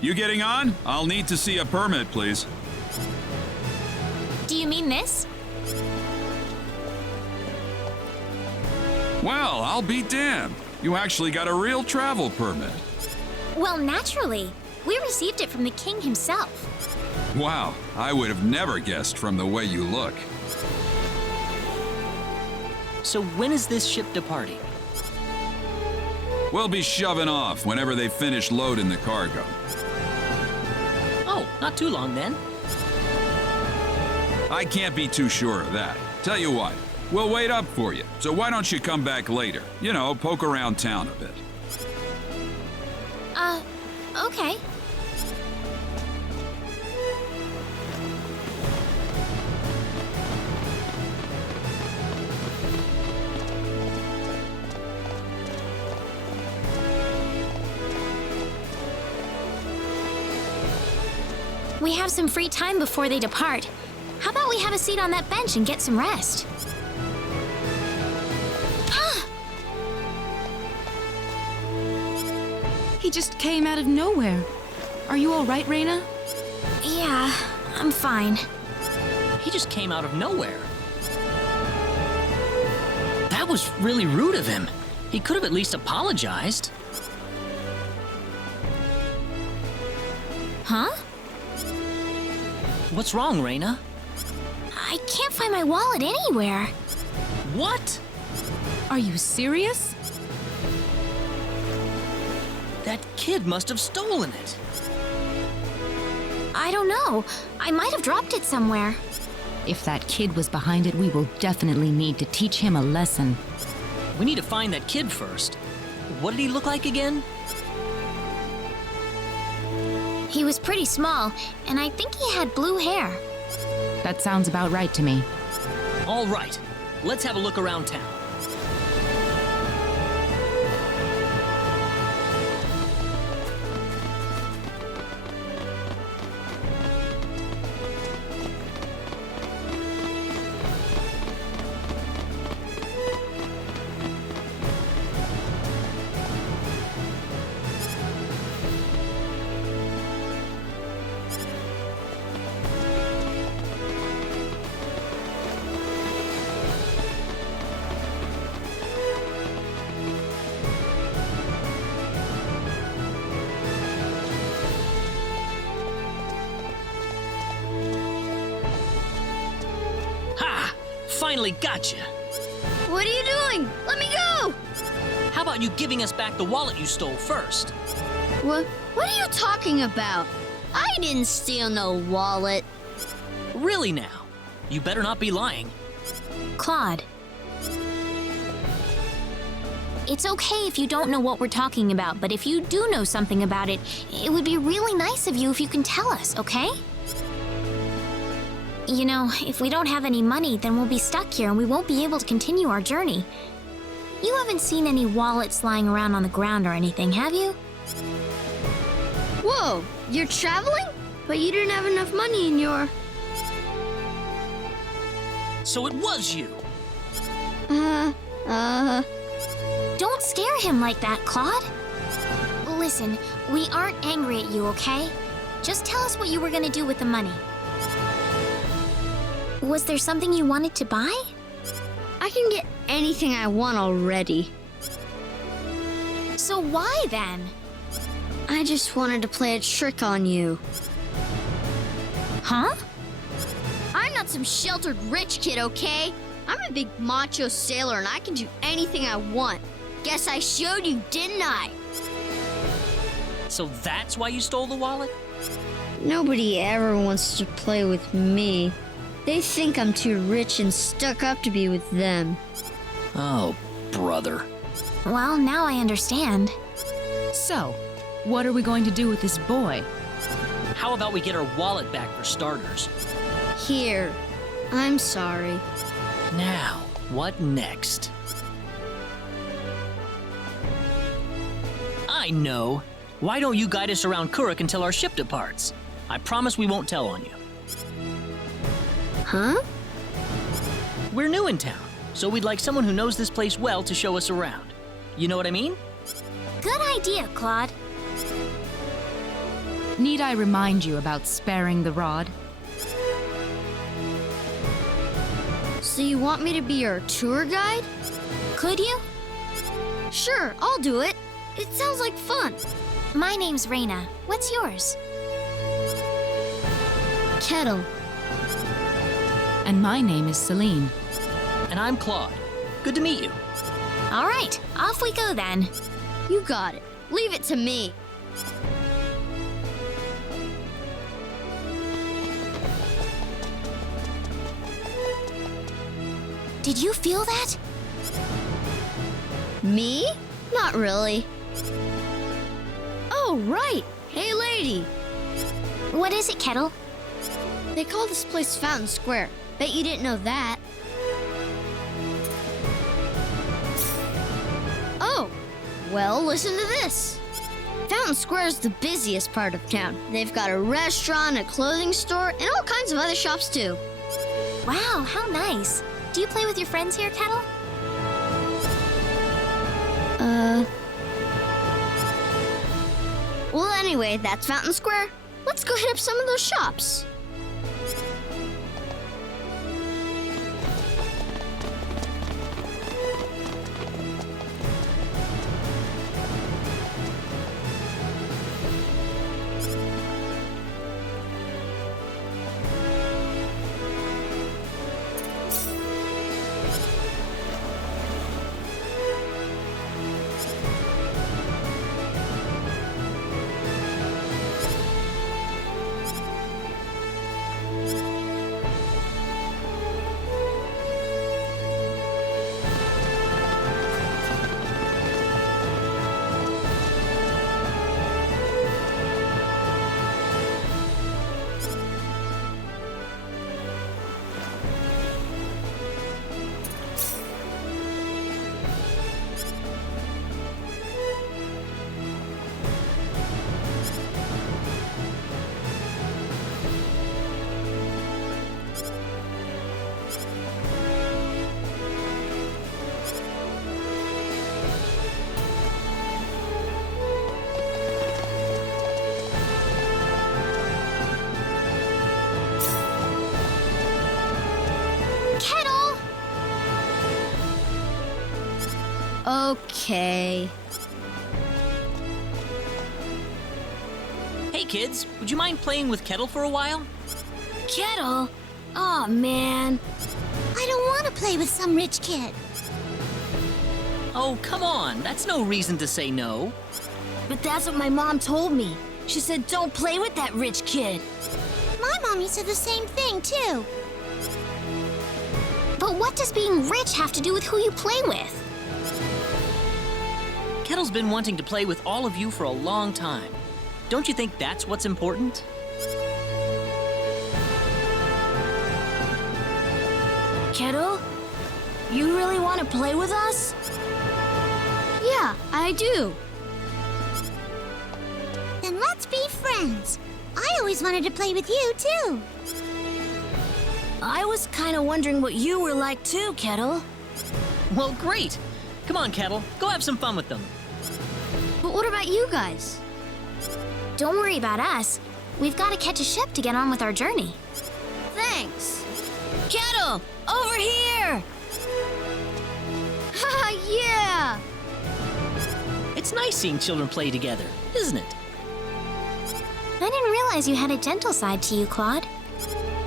You getting on? I'll need to see a permit, please. Do you mean this? Well, I'll be damned. You actually got a real travel permit. Well, naturally. We received it from the king himself. Wow, I would have never guessed from the way you look. So when is this ship departing? We'll be shoving off whenever they finish loading the cargo. Oh, not too long then. I can't be too sure of that. Tell you what, we'll wait up for you. So why don't you come back later? You know, poke around town a bit. Okay. We have some free time before they depart. How about we have a seat on that bench and get some rest? He just came out of nowhere. Are you all right, Rena? Yeah, I'm fine. He just came out of nowhere. That was really rude of him. He could have at least apologized. Huh? What's wrong, Rena? I can't find my wallet anywhere. What? Are you serious? That kid must have stolen it. I don't know. I might have dropped it somewhere. If that kid was behind it, we will definitely need to teach him a lesson. We need to find that kid first. What did he look like again? He was pretty small, and I think he had blue hair. That sounds about right to me. All right, let's have a look around town. Finally got you. What are you doing? Let me go! How about you giving us back the wallet you stole first? What are you talking about? I didn't steal no wallet. Really now? You better not be lying. Claude. It's okay if you don't know what we're talking about, but if you do know something about it, it would be really nice of you if you can tell us, okay? You know, if we don't have any money, then we'll be stuck here and we won't be able to continue our journey. You haven't seen any wallets lying around on the ground or anything, have you? Whoa, you're traveling? But you didn't have enough money in your... So it was you. Don't scare him like that, Claude. Listen, we aren't angry at you, okay? Just tell us what you were gonna do with the money. Was there something you wanted to buy? I can get anything I want already. So why then? I just wanted to play a trick on you. Huh? I'm not some sheltered rich kid, okay? I'm a big macho sailor and I can do anything I want. Guess I showed you, didn't I? So that's why you stole the wallet? Nobody ever wants to play with me. They think I'm too rich and stuck up to be with them. Oh, brother. Well, now I understand. So, what are we going to do with this boy? How about we get our wallet back for starters? Here. I'm sorry. Now, what next? I know. Why don't you guide us around Kuruk until our ship departs? I promise we won't tell on you. Huh? We're new in town, so we'd like someone who knows this place well to show us around. You know what I mean? Good idea, Claude. Need I remind you about sparing the rod? So you want me to be your tour guide? Could you? Sure, I'll do it. It sounds like fun. My name's Rena. What's yours? Kettle. And my name is Celine. And I'm Claude. Good to meet you. All right, off we go then. You got it. Leave it to me. Did you feel that? Me? Not really. Oh, right. Hey, lady. What is it, Kettle? They call this place Fountain Square. Bet you didn't know that. Oh, well, listen to this. Fountain Square is the busiest part of town. They've got a restaurant, a clothing store, and all kinds of other shops, too. Wow, how nice. Do you play with your friends here, Kettle? Well, anyway, that's Fountain Square. Let's go hit up some of those shops. Kettle! Okay. Hey, kids, would you mind playing with Kettle for a while? Kettle? Oh man. I don't want to play with some rich kid. Oh, come on. That's no reason to say no. But that's what my mom told me. She said, don't play with that rich kid. My mommy said the same thing, too. But what does being rich have to do with who you play with? Kettle's been wanting to play with all of you for a long time. Don't you think that's what's important? Kettle, you really want to play with us? Yeah, I do. Then let's be friends. I always wanted to play with you, too. I was kind of wondering what you were like, too, Kettle. Well, great. Come on, Kettle. Go have some fun with them. But what about you guys? Don't worry about us. We've got to catch a ship to get on with our journey. Thanks. Kettle, over here! Haha, yeah! It's nice seeing children play together, isn't it? I didn't realize you had a gentle side to you, Claude.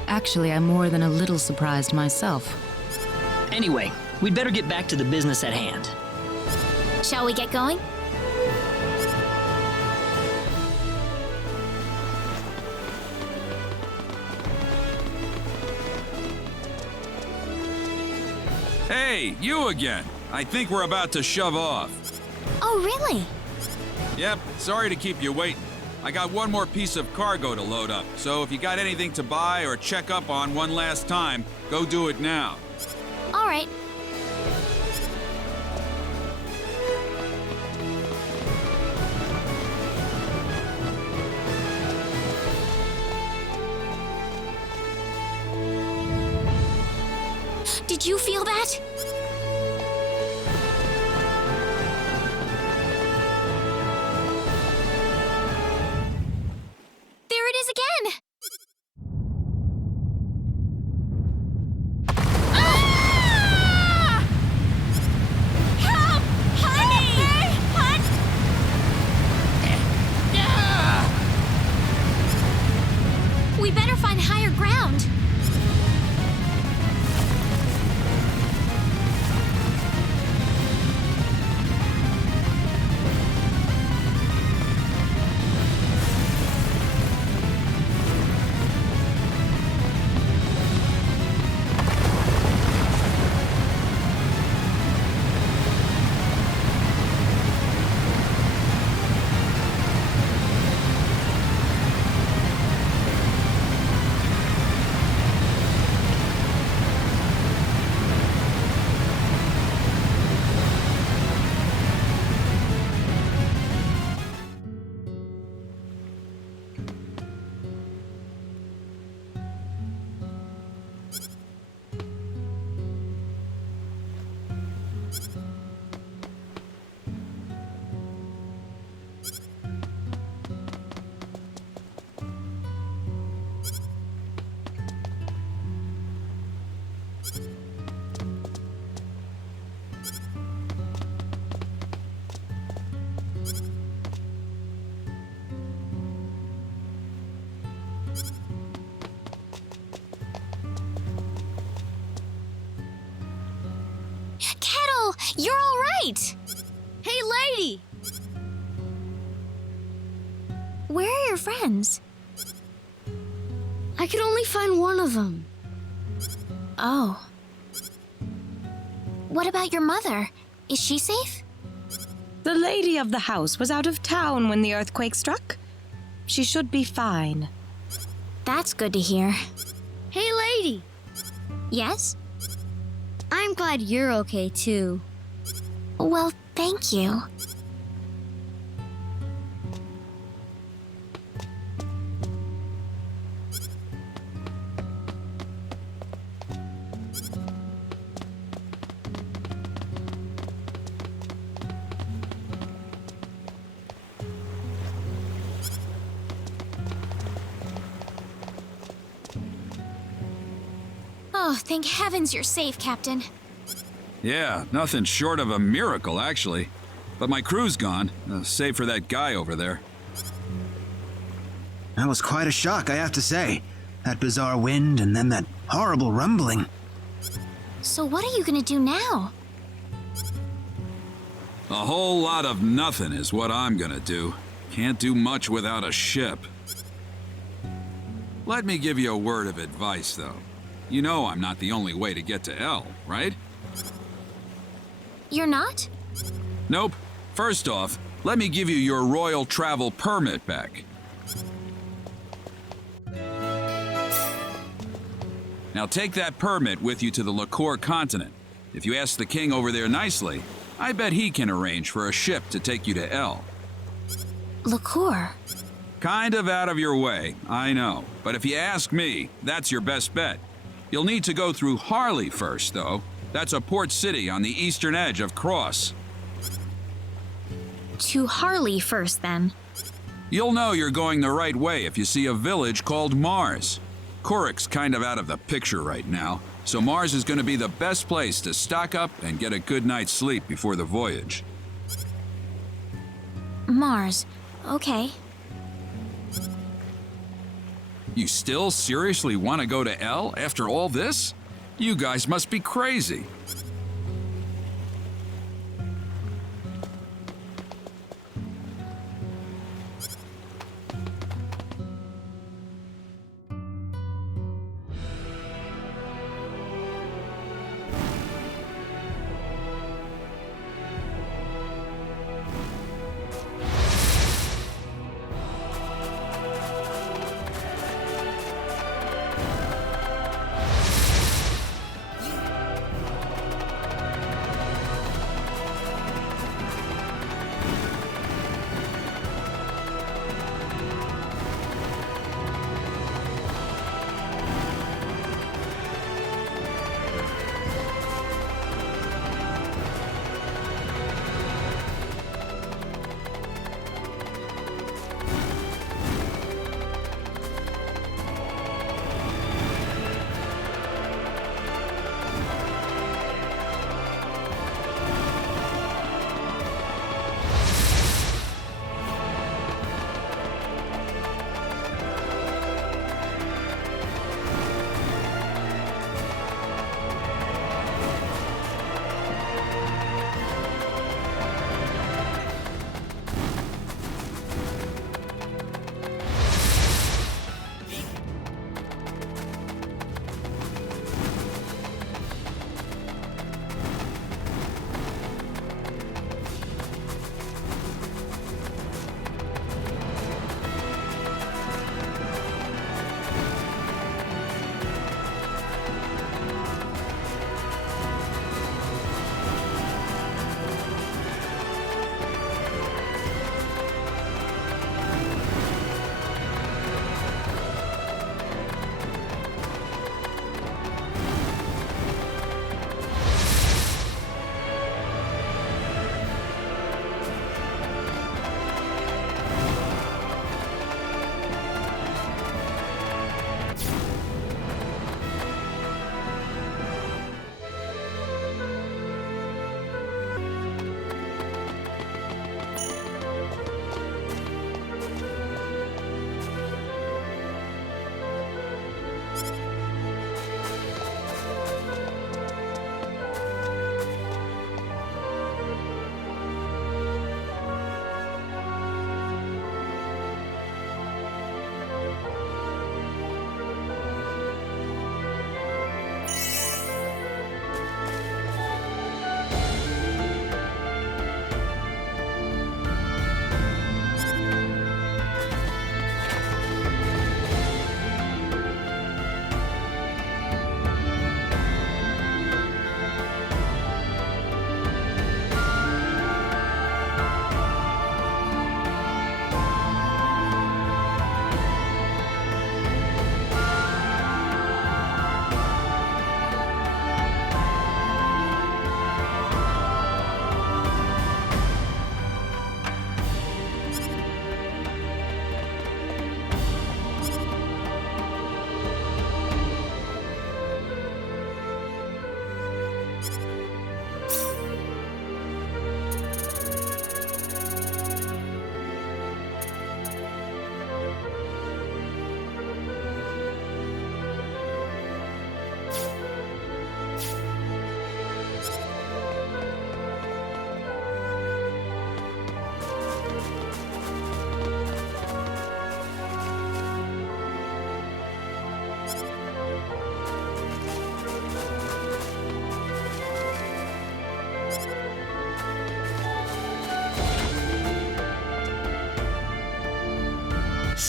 Actually, I'm more than a little surprised myself. Anyway, we'd better get back to the business at hand. Shall we get going? Hey, you again. I think we're about to shove off. Oh, really? Yep, sorry to keep you waiting. I got one more piece of cargo to load up, so if you got anything to buy or check up on one last time, go do it now. All right. Did you feel that? Kettle, you're all right. Hey, lady! Where are your friends? I could only find one of them. Oh. What about your mother? Is she safe? The lady of the house was out of town when the earthquake struck. She should be fine. That's good to hear. Hey, lady! Yes? I'm glad you're okay, too. Well, thank you. Oh, thank heavens you're safe, Captain. Yeah, nothing short of a miracle, actually. But my crew's gone, save for that guy over there. That was quite a shock, I have to say. That bizarre wind and then that horrible rumbling. So what are you gonna do now? A whole lot of nothing is what I'm gonna do. Can't do much without a ship. Let me give you a word of advice, though. You know I'm not the only way to get to L, right? You're not? Nope. First off, let me give you your royal travel permit back. Now take that permit with you to the Liqueur continent. If you ask the king over there nicely, I bet he can arrange for a ship to take you to L. Liqueur. Kind of out of your way, I know. But if you ask me, that's your best bet. You'll need to go through Harley first, though. That's a port city on the eastern edge of Cross. To Harley first, then. You'll know you're going the right way if you see a village called Mars. Coric's kind of out of the picture right now, so Mars is going to be the best place to stock up and get a good night's sleep before the voyage. Mars. Okay. You still seriously want to go to L after all this? You guys must be crazy.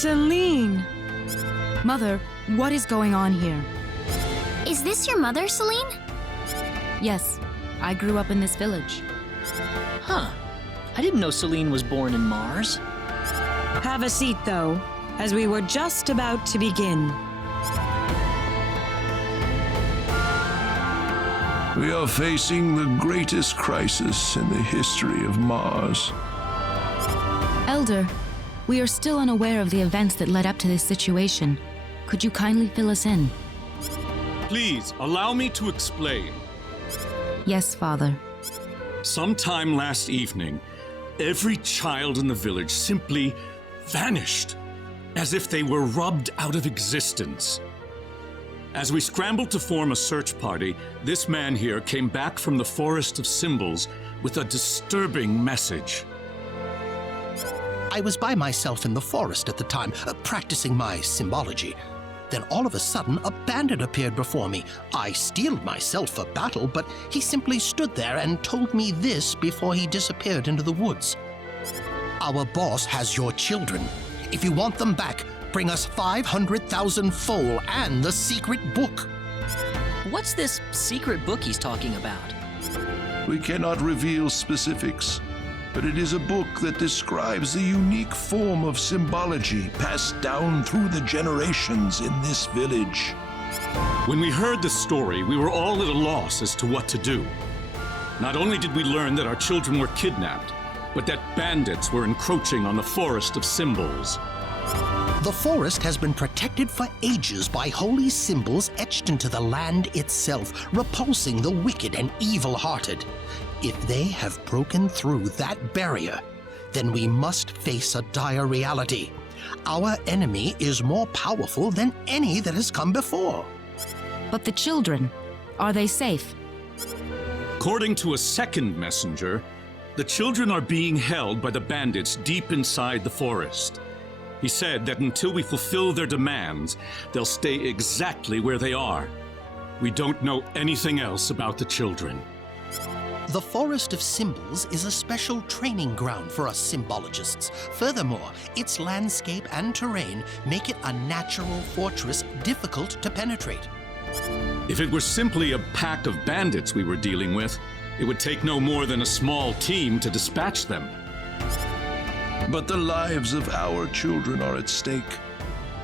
Celine! Mother, what is going on here? Is this your mother, Celine? Yes, I grew up in this village. Huh. I didn't know Celine was born in Mars. Have a seat, though, as we were just about to begin. We are facing the greatest crisis in the history of Mars. Elder, we are still unaware of the events that led up to this situation. Could you kindly fill us in? Please, allow me to explain. Yes, Father. Sometime last evening, every child in the village simply vanished, as if they were rubbed out of existence. As we scrambled to form a search party, this man here came back from the Forest of Symbols with a disturbing message. I was by myself in the forest at the time, practicing my symbology. Then all of a sudden, a bandit appeared before me. I steeled myself for battle, but he simply stood there and told me this before he disappeared into the woods. Our boss has your children. If you want them back, bring us 500,000 foal and the secret book. What's this secret book he's talking about? We cannot reveal specifics, but it is a book that describes the unique form of symbology passed down through the generations in this village. When we heard the story, we were all at a loss as to what to do. Not only did we learn that our children were kidnapped, but that bandits were encroaching on the Forest of Symbols. The forest has been protected for ages by holy symbols etched into the land itself, repulsing the wicked and evil-hearted. If they have broken through that barrier, then we must face a dire reality. Our enemy is more powerful than any that has come before. But the children, are they safe? According to a second messenger, the children are being held by the bandits deep inside the forest. He said that until we fulfill their demands, they'll stay exactly where they are. We don't know anything else about the children. The Forest of Symbols is a special training ground for us symbologists. Furthermore, its landscape and terrain make it a natural fortress difficult to penetrate. If it were simply a pack of bandits we were dealing with, it would take no more than a small team to dispatch them. But the lives of our children are at stake.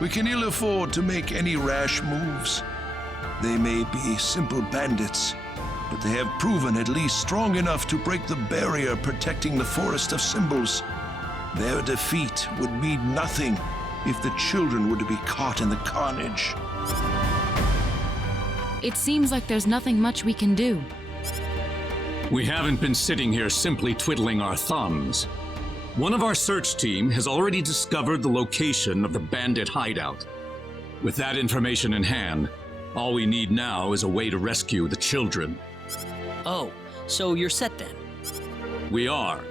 We can ill afford to make any rash moves. They may be simple bandits, but they have proven at least strong enough to break the barrier protecting the Forest of Symbols. Their defeat would mean nothing if the children were to be caught in the carnage. It seems like there's nothing much we can do. We haven't been sitting here simply twiddling our thumbs. One of our search team has already discovered the location of the bandit hideout. With that information in hand, all we need now is a way to rescue the children. Oh, so you're set then? We are.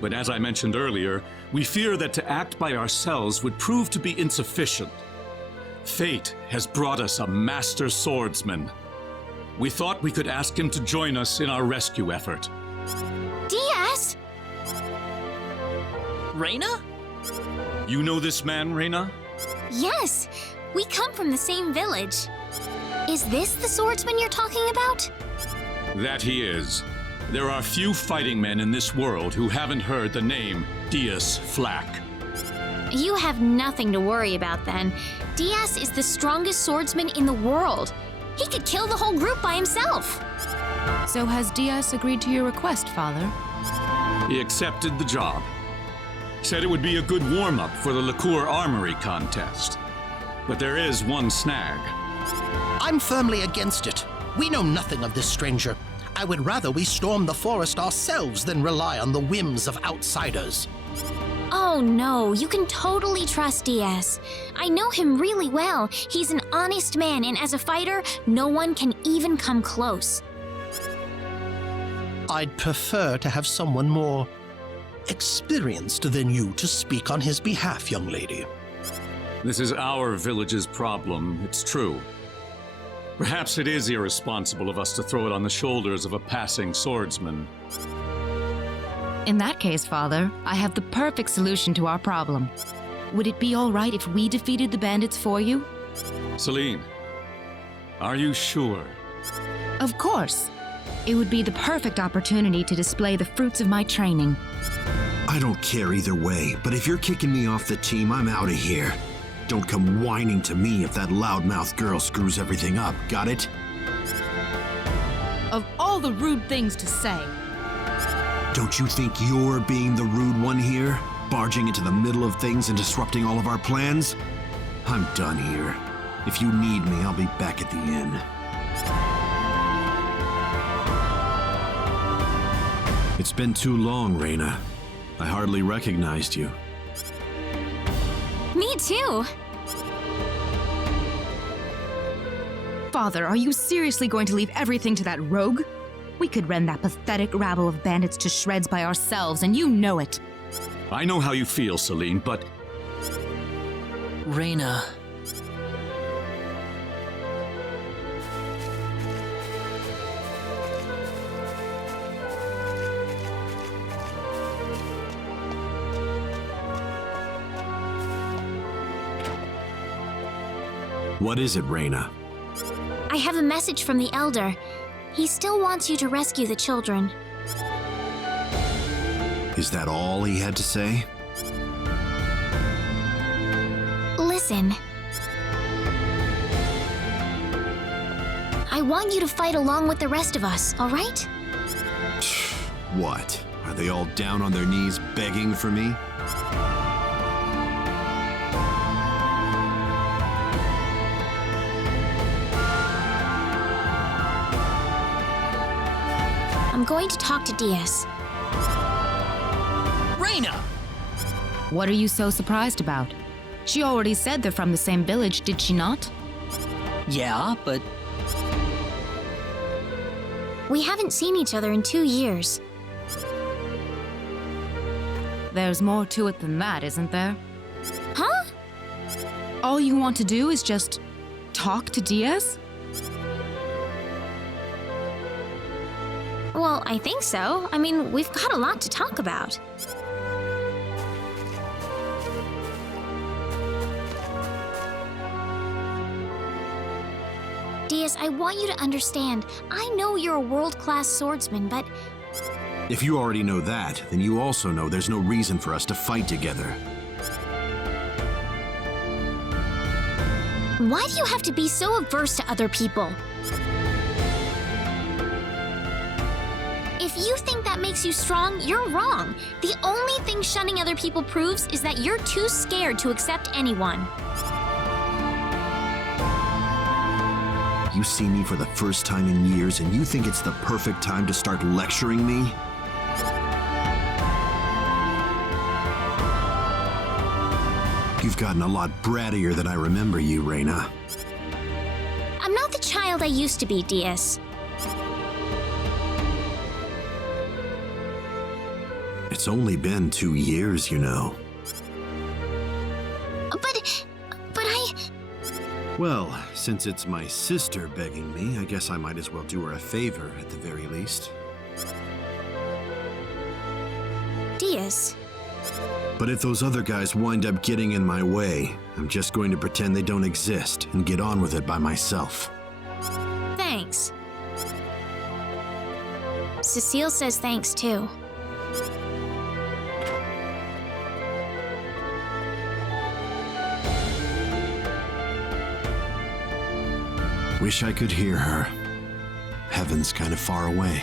But as I mentioned earlier, we fear that to act by ourselves would prove to be insufficient. Fate has brought us a master swordsman. We thought we could ask him to join us in our rescue effort. Diaz! Rena? You know this man, Rena? Yes, we come from the same village. Is this the swordsman you're talking about? That he is. There are few fighting men in this world who haven't heard the name Diaz Flack. You have nothing to worry about then. Diaz is the strongest swordsman in the world. He could kill the whole group by himself. So has Diaz agreed to your request, Father? He accepted the job. Said it would be a good warm-up for the Liqueur Armory contest. But there is one snag. I'm firmly against it. We know nothing of this stranger. I would rather we storm the forest ourselves than rely on the whims of outsiders. Oh no, you can totally trust Diaz. I know him really well. He's an honest man, and as a fighter, no one can even come close. I'd prefer to have someone more experienced than you to speak on his behalf, young lady. This is our village's problem, it's true. Perhaps it is irresponsible of us to throw it on the shoulders of a passing swordsman. In that case, Father, I have the perfect solution to our problem. Would it be all right if we defeated the bandits for you? Celine, are you sure? Of course. It would be the perfect opportunity to display the fruits of my training. I don't care either way, but if you're kicking me off the team, I'm out of here. Don't come whining to me if that loudmouth girl screws everything up, got it? Of all the rude things to say. Don't you think you're being the rude one here? Barging into the middle of things and disrupting all of our plans? I'm done here. If you need me, I'll be back at the inn. It's been too long, Rena. I hardly recognized you. Me too. Father, are you seriously going to leave everything to that rogue? We could rend that pathetic rabble of bandits to shreds by ourselves, and you know it. I know how you feel, Celine, but... Rena. What is it, Rena? I have a message from the Elder. He still wants you to rescue the children. Is that all he had to say? Listen. I want you to fight along with the rest of us, all right? What? Are they all down on their knees begging for me? I'm going to talk to Diaz. Rena! What are you so surprised about? She already said they're from the same village, did she not? Yeah, but We haven't seen each other in 2 years. There's more to it than that, isn't there? Huh? All you want to do is just talk to Diaz? Well, I think so. I mean, we've got a lot to talk about. Diaz, I want you to understand. I know you're a world-class swordsman, but If you already know that, then you also know there's no reason for us to fight together. why do you have to be so averse to other people? If you think that makes you strong, you're wrong. The only thing shunning other people proves is that you're too scared to accept anyone. You see me for the first time in years, and you think it's the perfect time to start lecturing me? You've gotten a lot brattier than I remember you, Rena. I'm not the child I used to be, Diaz. It's only been 2 years, you know. But I... Well, since it's my sister begging me, I guess I might as well do her a favor at the very least. Diaz. But if those other guys wind up getting in my way, I'm just going to pretend they don't exist and get on with it by myself. Thanks. Cecile says thanks, too. Wish I could hear her. Heaven's kind of far away.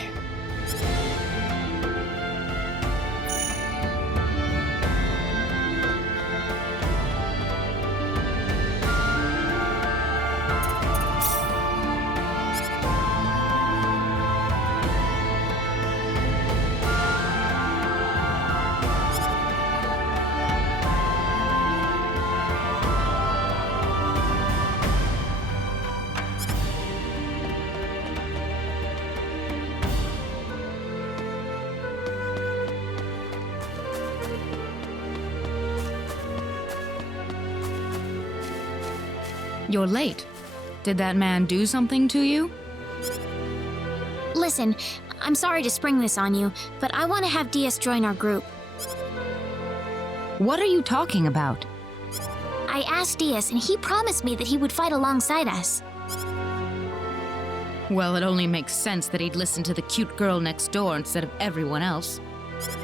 You're late. Did that man do something to you? Listen, I'm sorry to spring this on you, but I want to have Diaz join our group. What are you talking about? I asked Diaz, and he promised me that he would fight alongside us. Well, it only makes sense that he'd listen to the cute girl next door instead of everyone else.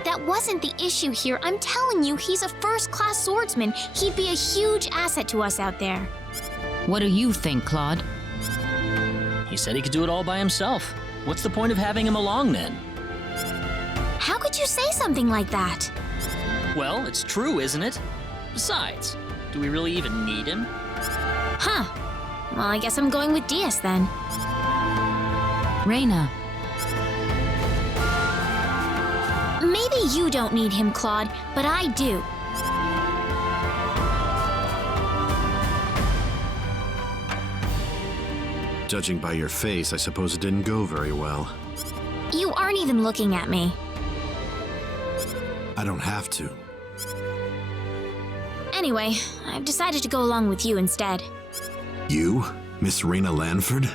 That wasn't the issue here. I'm telling you, he's a first-class swordsman. He'd be a huge asset to us out there. What do you think, Claude? He said he could do it all by himself. What's the point of having him along then? How could you say something like that? Well, it's true, isn't it? Besides, do we really even need him? Huh. Well, I guess I'm going with Diaz then. Rena. Maybe you don't need him, Claude, but I do. Judging by your face, I suppose it didn't go very well. You aren't even looking at me. I don't have to. Anyway, I've decided to go along with you instead. You? Miss Rena Lanford?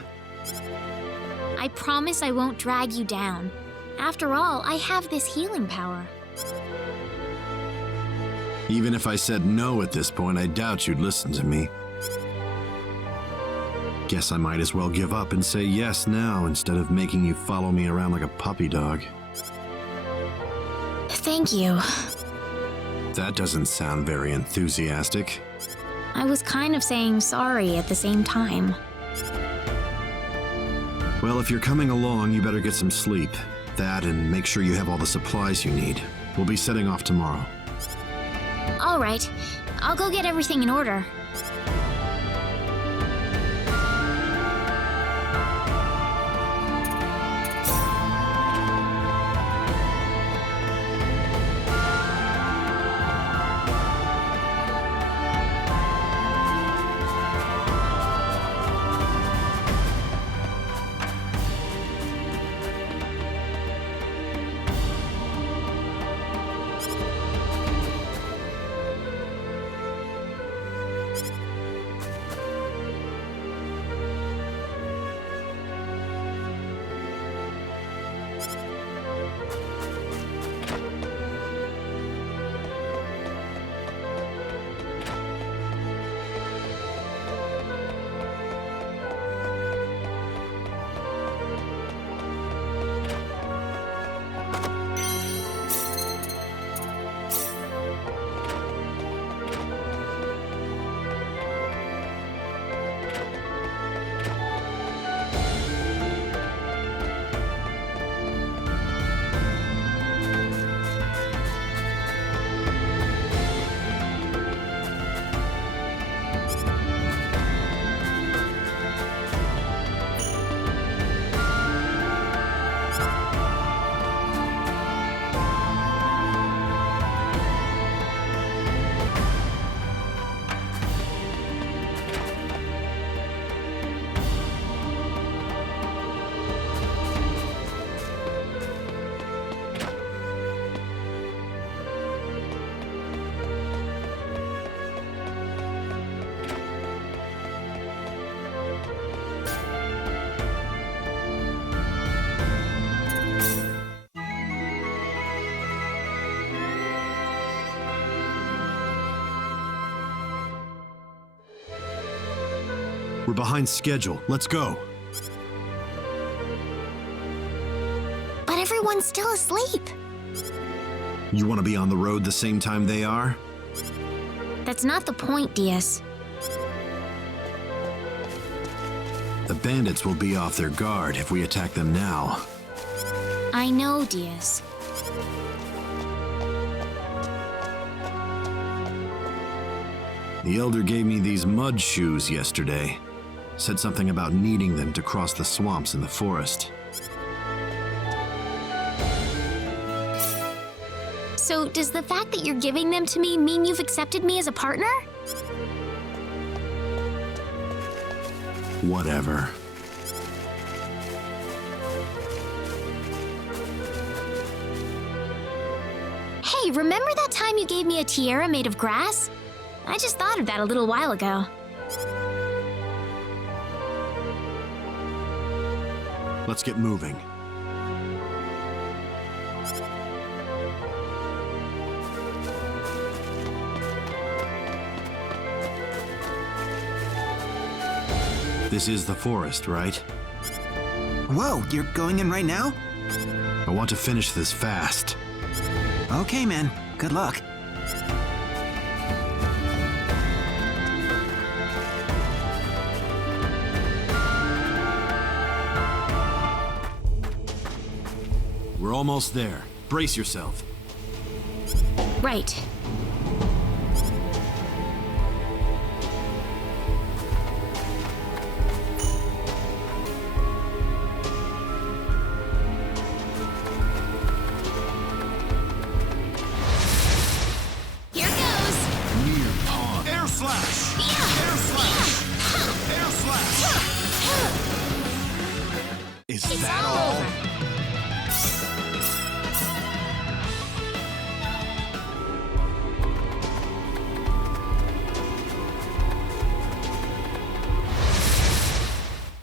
I promise I won't drag you down. After all, I have this healing power. Even if I said no at this point, I doubt you'd listen to me. Guess I might as well give up and say yes now instead of making you follow me around like a puppy dog. Thank you. That doesn't sound very enthusiastic. I was kind of saying sorry at the same time. Well, if you're coming along, you better get some sleep. That and make sure you have all the supplies you need. We'll be setting off tomorrow. All right, I'll go get everything in order. We're behind schedule. Let's go. But everyone's still asleep. You want to be on the road the same time they are? That's not the point, Diaz. The bandits will be off their guard if we attack them now. I know, Diaz. The Elder gave me these mud shoes yesterday. Said something about needing them to cross the swamps in the forest. So, does the fact that you're giving them to me mean you've accepted me as a partner? Whatever. Hey, remember that time you gave me a tiara made of grass? I just thought of that a little while ago. Let's get moving. This is the forest, right? Whoa, you're going in right now? I want to finish this fast. Okay, man. Good luck. We're almost there. Brace yourself. Right. Here goes. Near pond. Air slash! Yeah. Air slash! Air slash! Is It's that all all? over.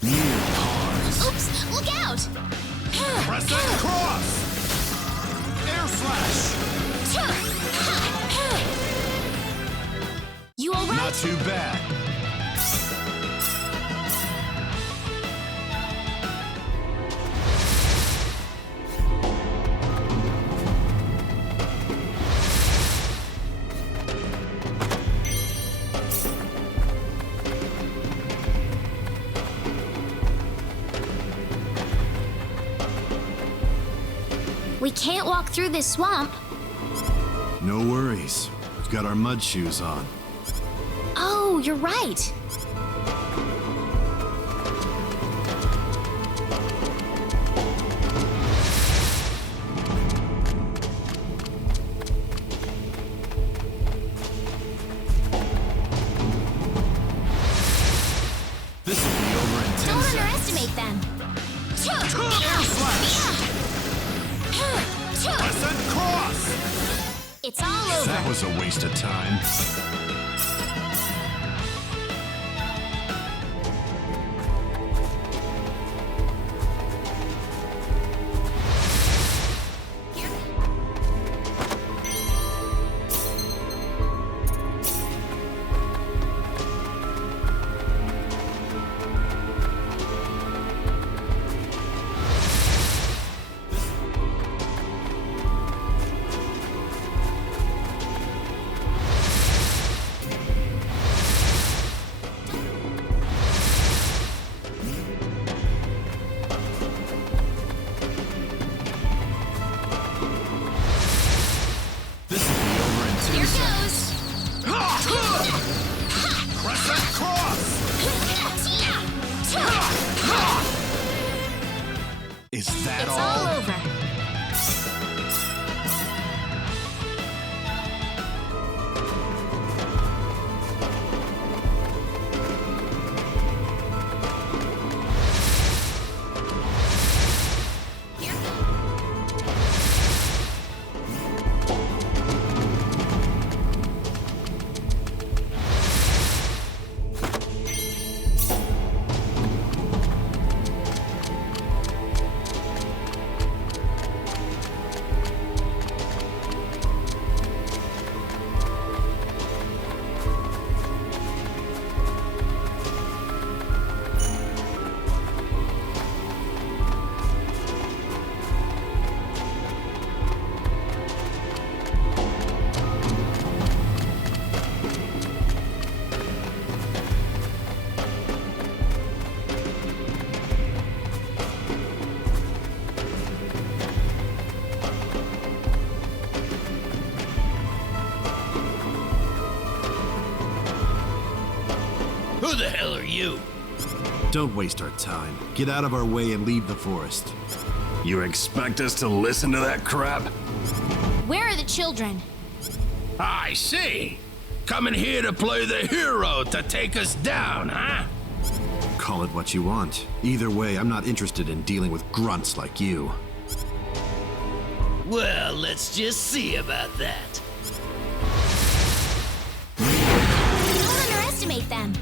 Near pond. Oops! Look out! Press and cross! Air slash! You all right? Not too bad. We can't walk through this swamp. No worries. We've got our mud shoes on. Oh, you're right. This will be over in 10 Don't seconds. underestimate them. Air slash! Press and cross! It's all over. That was a waste of time. This will be over in 2 Here seconds. goes. Press and cross! Is that It's all? all over. Who the hell are you? Don't waste our time. Get out of our way and leave the forest. You expect us to listen to that crap? Where are the children? I see. Coming here to play the hero to take us down, huh? Call it what you want. Either way, I'm not interested in dealing with grunts like you. Well, let's just see about that. Don't underestimate them.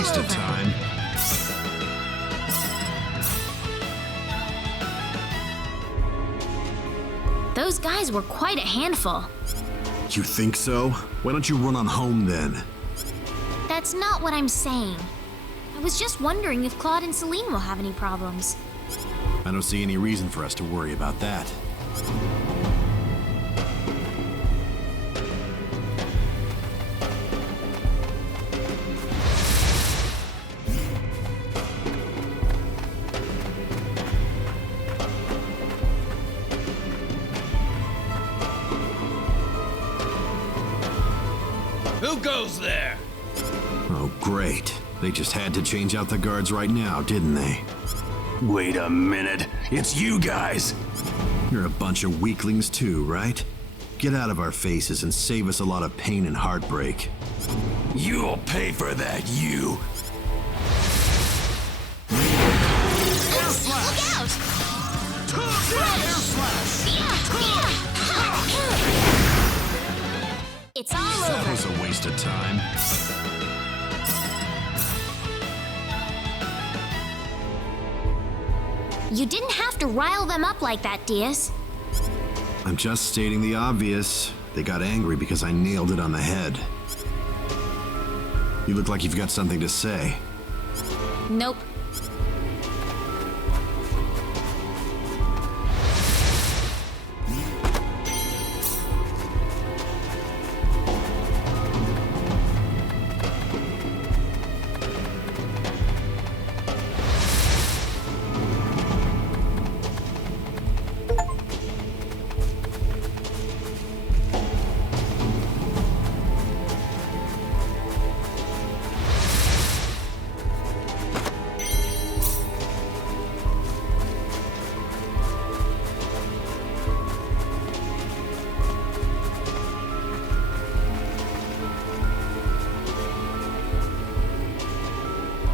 waste of time. Those guys were quite a handful. You think so? Why don't you run on home then? That's not what I'm saying. I was just wondering if Claude and Celine will have any problems. I don't see any reason for us to worry about that. Who goes there? Oh, great. They just had to change out the guards right now, didn't they? Wait a minute. It's you guys. You're a bunch of weaklings too, right? Get out of our faces and save us a lot of pain and heartbreak. You'll pay for that, you. Air slash! Look out! Air slash! It's all That over. was a waste of time. You didn't have to rile them up like that, Diaz. I'm just stating the obvious. They got angry because I nailed it on the head. You look like you've got something to say. Nope.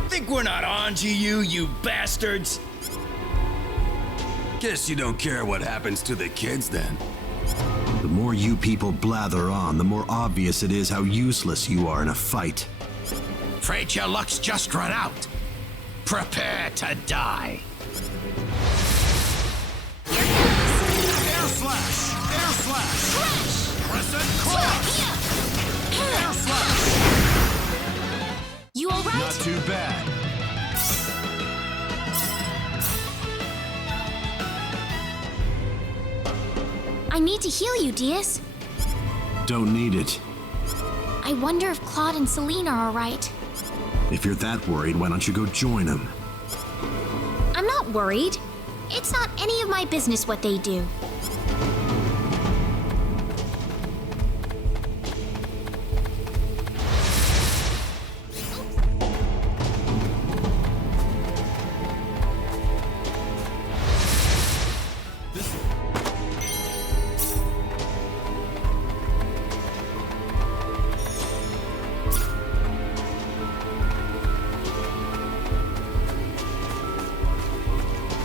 Think we're not on to you, you bastards? Guess you don't care what happens to the kids then. The more you people blather on, the more obvious it is how useless you are in a fight. Afraid your luck's just run out. Prepare to die. Air slash! Air slash! Crescent cross! Air slash! You all right? Not too bad. I need to heal you, Diaz. Don't need it. I wonder if Claude and Celine are all right. If you're that worried, why don't you go join them? I'm not worried. It's not any of my business what they do.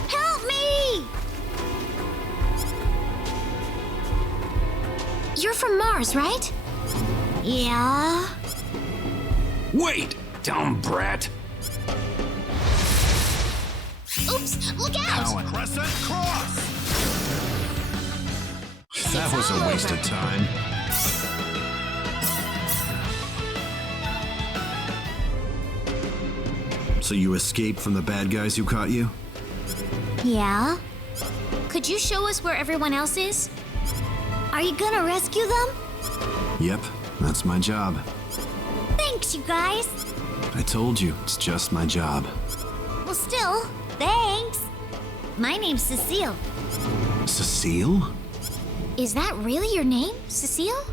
Help me! You're from Mars, right? Yeah. Wait, dumb brat. Oops, look out! Crescent cross! That was a waste of time. So you escaped from the bad guys who caught you? Yeah? Could you show us where everyone else is? Are you gonna rescue them? Yep, that's my job. Thanks, you guys. I told you, it's just my job. Well, still, thanks. My name's Cecile. Cecile? Is that really your name, Cecile?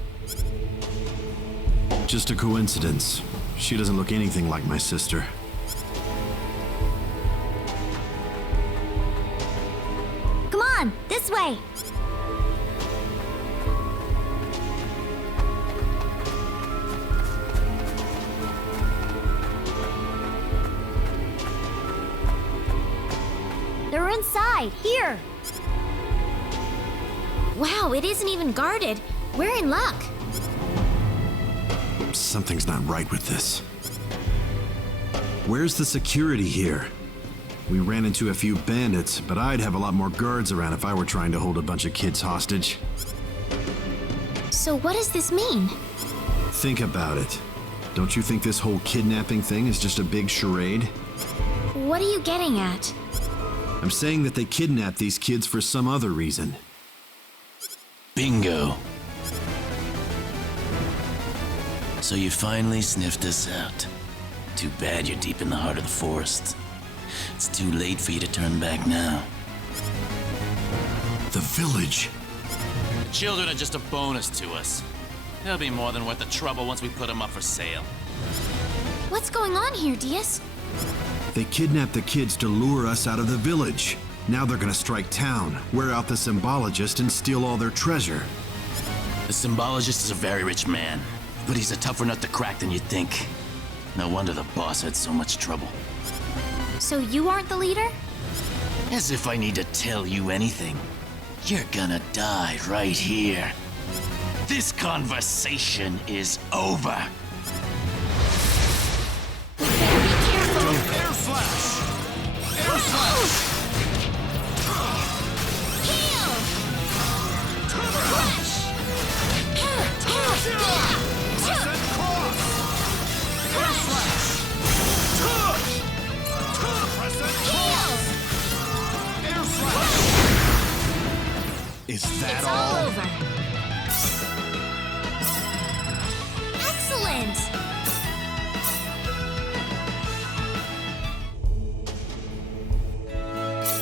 Just a coincidence. She doesn't look anything like my sister. Come on, this way. They're inside, here. Wow, it isn't even guarded. We're in luck. Something's not right with this. Where's the security here? We ran into a few bandits, but I'd have a lot more guards around if I were trying to hold a bunch of kids hostage. So what does this mean? Think about it. Don't you think this whole kidnapping thing is just a big charade? What are you getting at? I'm saying that they kidnapped these kids for some other reason. Bingo. So you finally sniffed us out. Too bad you're deep in the heart of the forest. It's too late for you to turn back now. The village. The children are just a bonus to us. They'll be more than worth the trouble once we put them up for sale. What's going on here, Diaz? They kidnapped the kids to lure us out of the village. Now they're gonna strike town, wear out the symbologist, and steal all their treasure. The symbologist is a very rich man, but he's a tougher nut to crack than you'd think. No wonder the boss had so much trouble. So you aren't the leader? As if I need to tell you anything. You're gonna die right here. This conversation is over. Air slash! Air slash! Heal! Crush! Reset cross! Air slash! Reset cross! Air slash! Is that It's all over. Excellent!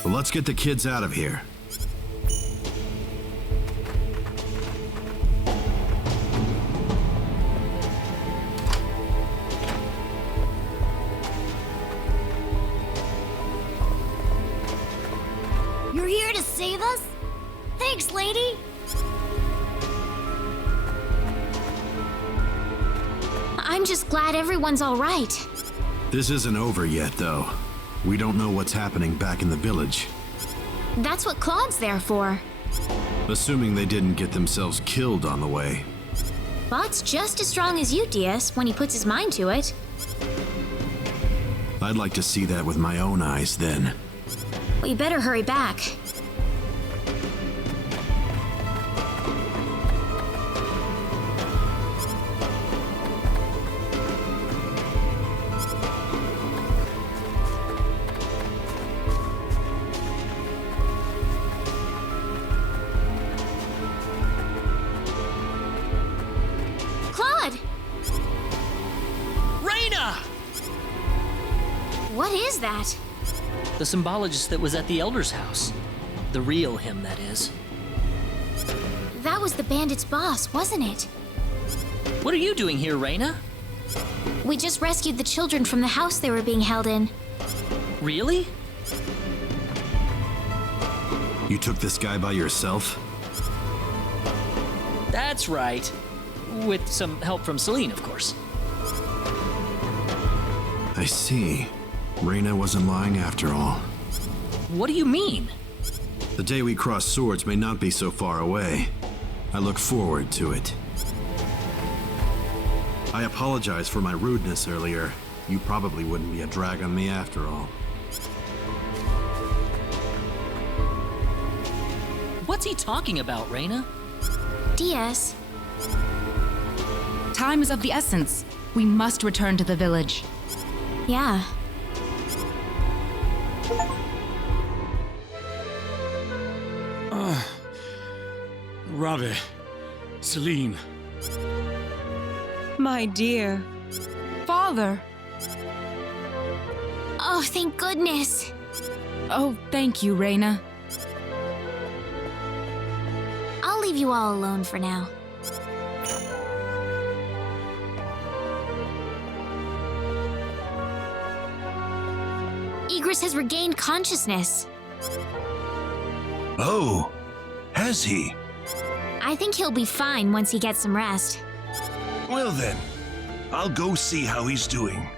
Well, let's get the kids out of here. You're here to save us? Thanks, lady! I'm just glad everyone's all right. This isn't over yet, though. We don't know what's happening back in the village. That's what Claude's there for. Assuming they didn't get themselves killed on the way. Claude's just as strong as you, Diaz, when he puts his mind to it. I'd like to see that with my own eyes, then. Well, you better hurry back. Claude! Rena! What is that? The symbologist that was at the Elder's house. The real him, that is. That was the bandit's boss, wasn't it? What are you doing here, Rena? We just rescued the children from the house they were being held in. Really? You took this guy by yourself? That's right. With some help from Celine, of course. I see. Rena wasn't lying after all. What do you mean? The day we cross swords may not be so far away. I look forward to it. I apologize for my rudeness earlier. You probably wouldn't be a drag on me after all. What's he talking about, Rena? Diaz. Time is of the essence. We must return to the village. Yeah. Ravi, Celine. My dear. Father! Oh, thank goodness. Oh, thank you, Rena. I'll leave you all alone for now. Igris has regained consciousness. Oh, has he? I think he'll be fine once he gets some rest. Well then, I'll go see how he's doing.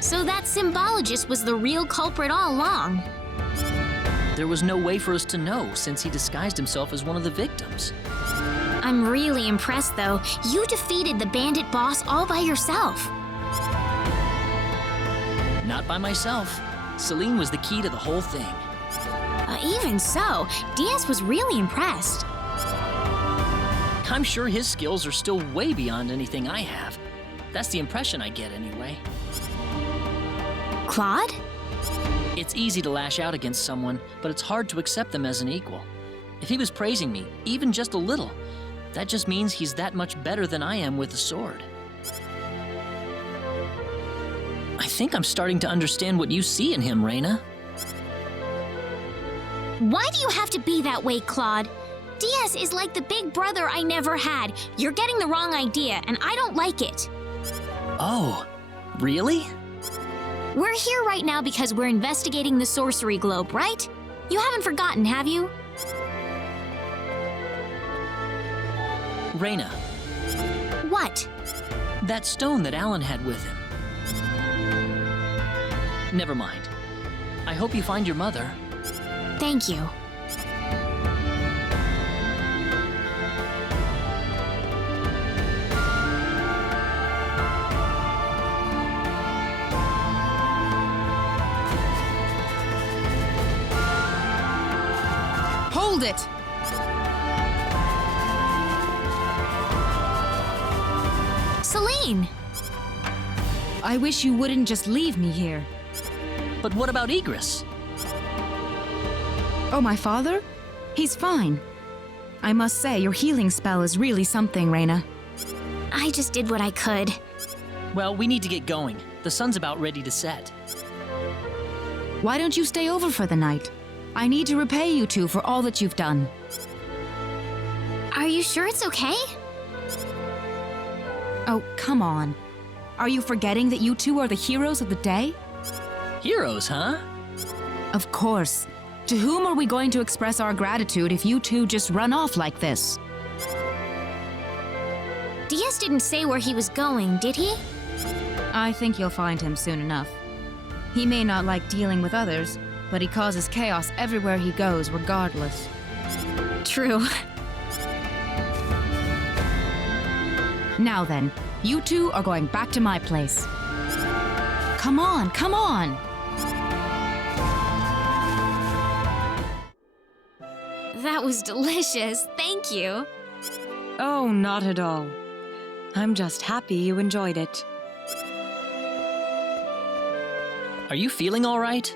So that symbologist was the real culprit all along. There was no way for us to know since he disguised himself as one of the victims. I'm really impressed, though. You defeated the bandit boss all by yourself. Not by myself. Celine was the key to the whole thing. Even so, Diaz was really impressed. I'm sure his skills are still way beyond anything I have. That's the impression I get anyway. Claude? It's easy to lash out against someone, but it's hard to accept them as an equal. If he was praising me, even just a little, that just means he's that much better than I am with a sword. I think I'm starting to understand what you see in him, Rena. Why do you have to be that way, Claude? Diaz is like the big brother I never had. You're getting the wrong idea, and I don't like it. Oh, really? We're here right now because we're investigating the sorcery globe, right? You haven't forgotten, have you? Rena. What? That stone that Alan had with him. Never mind. I hope you find your mother. Thank you. Hold it! Celine! I wish you wouldn't just leave me here. But what about Igris? Oh, my father? He's fine. I must say, your healing spell is really something, Rena. I just did what I could. Well, we need to get going. The sun's about ready to set. Why don't you stay over for the night? I need to repay you two for all that you've done. Are you sure it's okay? Oh, come on. Are you forgetting that you two are the heroes of the day? Heroes, huh? Of course. To whom are we going to express our gratitude if you two just run off like this? Diaz didn't say where he was going, did he? I think you'll find him soon enough. He may not like dealing with others, but he causes chaos everywhere he goes, regardless. True. Now then, you two are going back to my place. Come on, come on! That was delicious. Thank you. Oh, not at all. I'm just happy you enjoyed it. Are you feeling all right?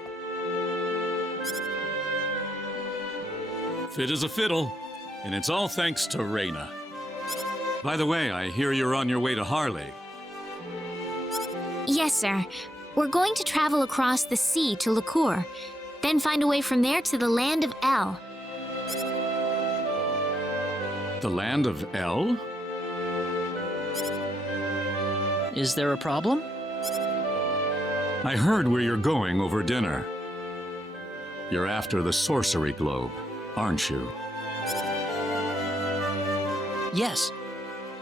Fit as a fiddle, and it's all thanks to Rena. By the way, I hear you're on your way to Harley. Yes, sir. We're going to travel across the sea to Licour, then find a way from there to the land of El. The land of El? Is there a problem? I heard where you're going over dinner. You're after the sorcery globe, aren't you? Yes.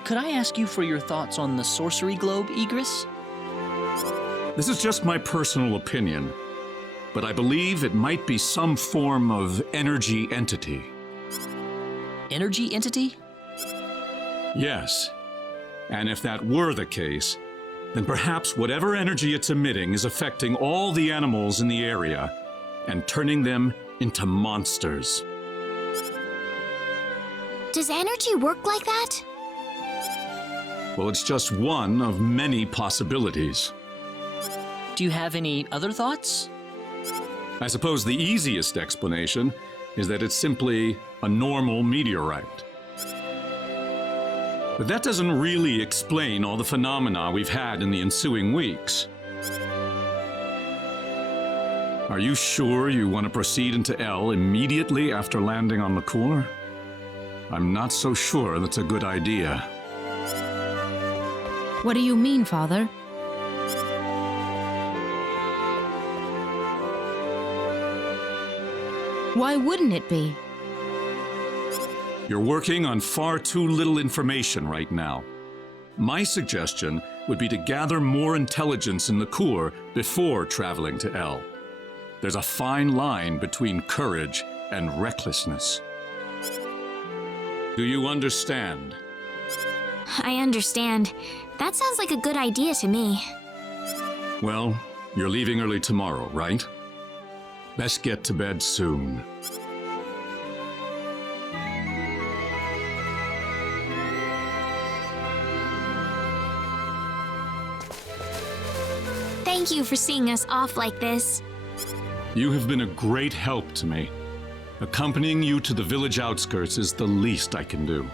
Could I ask you for your thoughts on the sorcery globe, Igris? This is just my personal opinion, but I believe it might be some form of energy entity. Energy entity? Yes. And if that were the case, then perhaps whatever energy it's emitting is affecting all the animals in the area and turning them into monsters. Does energy work like that? Well, it's just one of many possibilities. Do you have any other thoughts? I suppose the easiest explanation is that it's simply a normal meteorite. But that doesn't really explain all the phenomena we've had in the ensuing weeks. Are you sure you want to proceed into El immediately after landing on Licour? I'm not so sure that's a good idea. What do you mean, Father? Why wouldn't it be? You're working on far too little information right now. My suggestion would be to gather more intelligence in Licour before traveling to El. There's a fine line between courage and recklessness. Do you understand? I understand. That sounds like a good idea to me. Well, you're leaving early tomorrow, right? Best get to bed soon. Thank you for seeing us off like this. You have been a great help to me. Accompanying you to the village outskirts is the least I can do.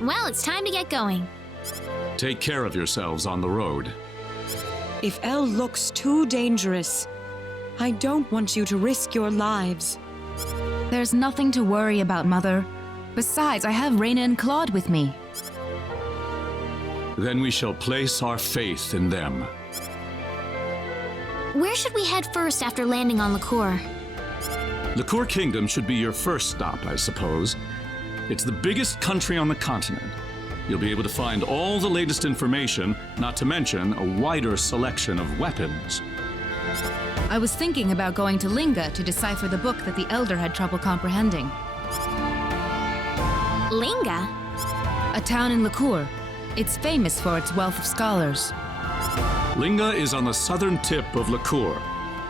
Well, it's time to get going. Take care of yourselves on the road. If Elle looks too dangerous, I don't want you to risk your lives. There's nothing to worry about, Mother. Besides, I have Rena and Claude with me. Then we shall place our faith in them. Where should we head first after landing on Liqueur? Liqueur Kingdom should be your first stop, I suppose. It's the biggest country on the continent. You'll be able to find all the latest information, not to mention a wider selection of weapons. I was thinking about going to Linga to decipher the book that the Elder had trouble comprehending. Linga? A town in Liqueur. It's famous for its wealth of scholars. Linga is on the southern tip of Liqueur.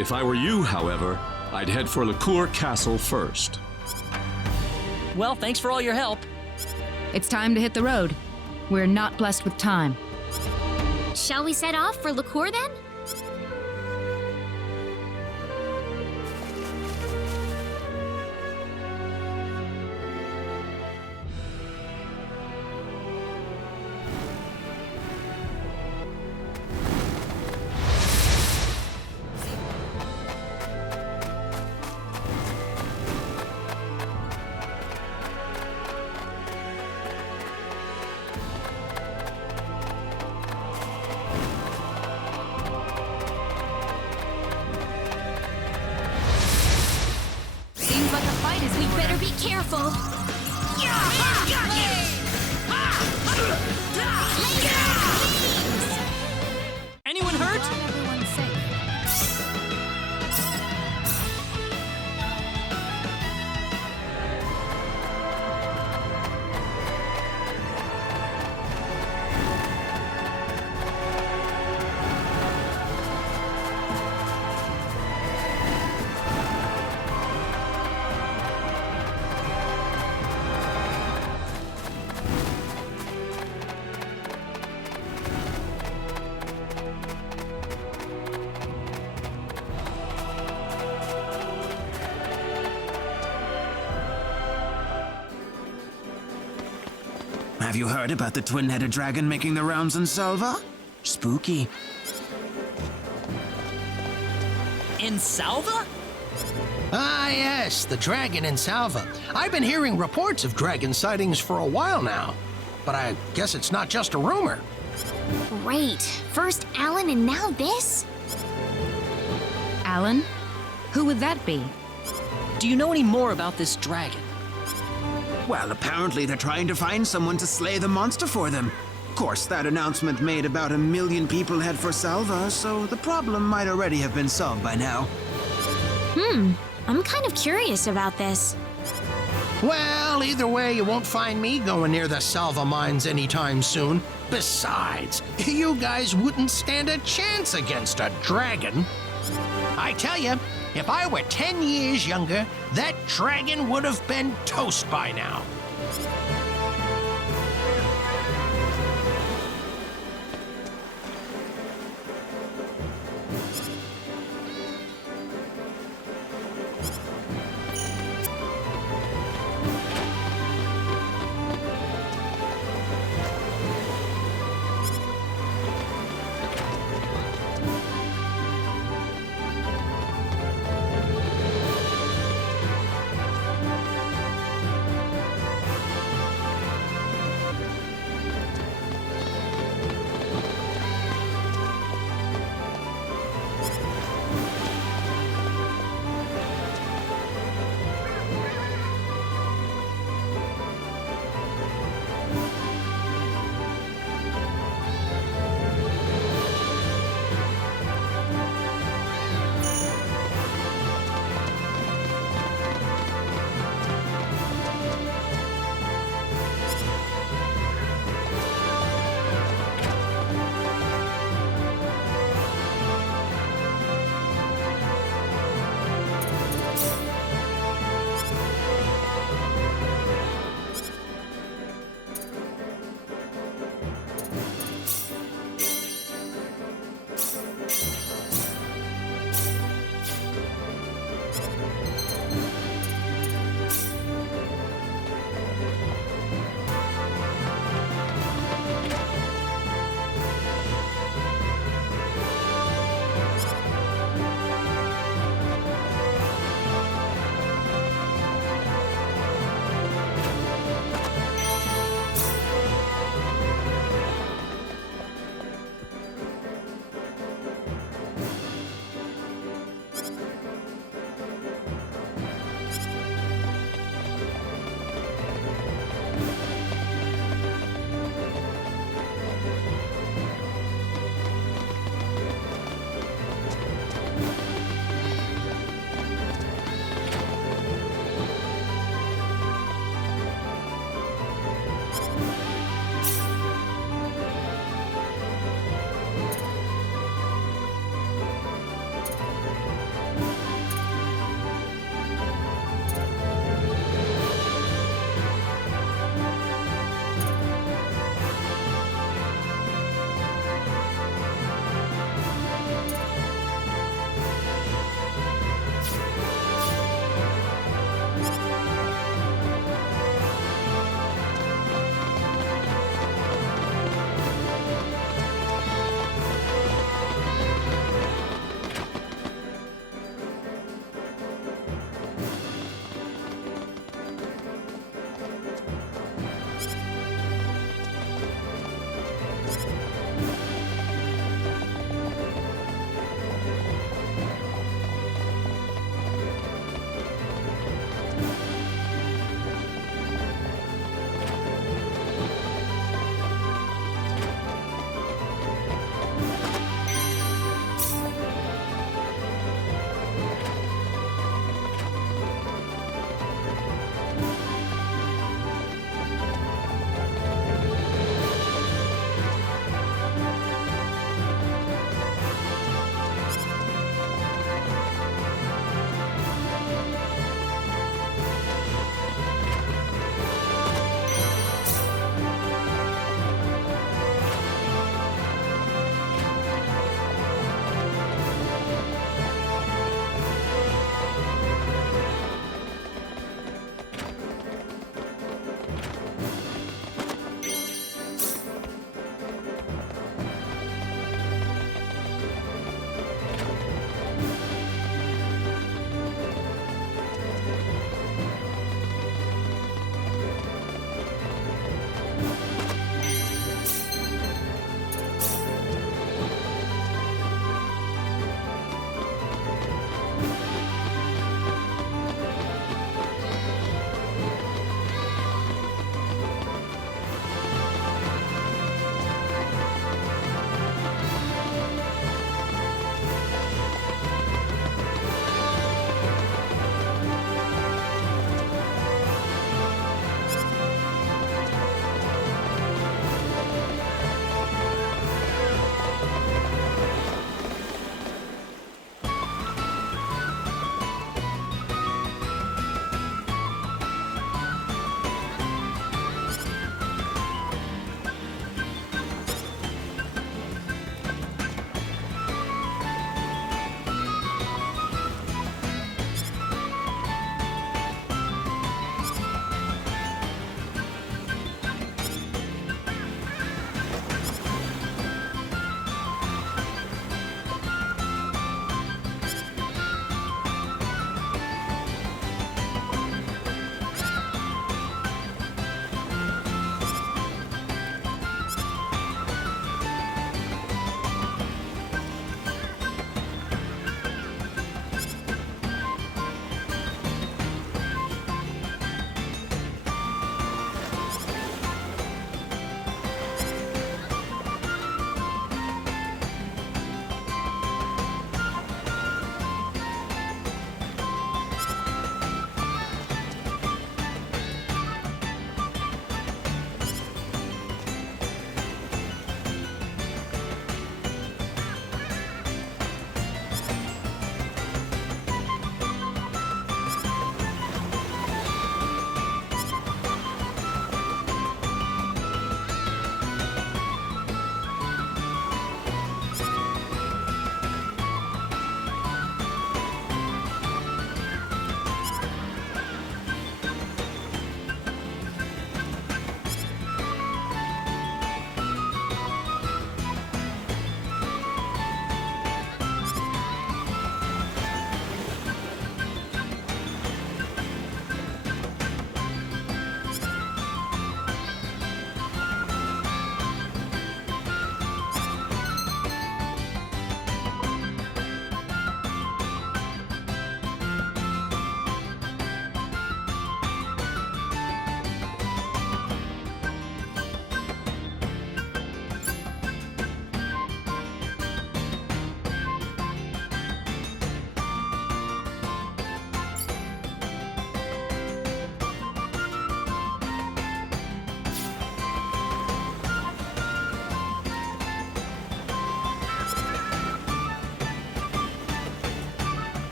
If I were you, however, I'd head for Liqueur Castle first. Well, thanks for all your help. It's time to hit the road. We're not blessed with time. Shall we set off for Liqueur then? We better be careful. Anyone hurt? Everyone's safe. Have you heard about the twin-headed dragon making the rounds in Selva? Spooky. In Salva? Ah, yes, the dragon in Salva. I've been hearing reports of dragon sightings for a while now, but I guess it's not just a rumor. Great. First Alan and now this? Alan? Who would that be? Do you know any more about this dragon? Well, apparently they're trying to find someone to slay the monster for them. Of course, that announcement made about 1 million people head for Salva, so the problem might already have been solved by now. I'm kind of curious about this. Well, either way, you won't find me going near the Salva mines anytime soon. Besides, you guys wouldn't stand a chance against a dragon. I tell you, if I were 10 years younger, that dragon would have been toast by now.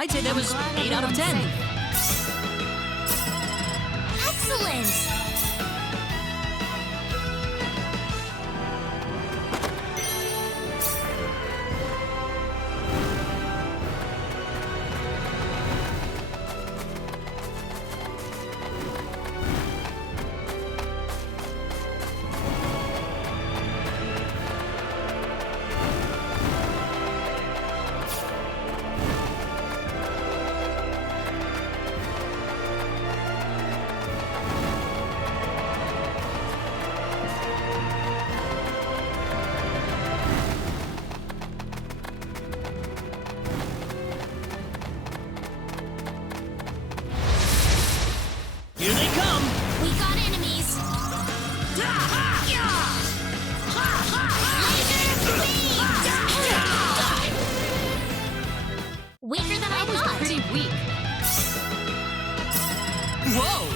I'd say that was 8 out of 10. Excellent! Here they come! We got enemies. Weaker than I thought. Pretty weak. Whoa!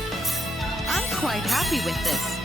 I'm quite happy with this.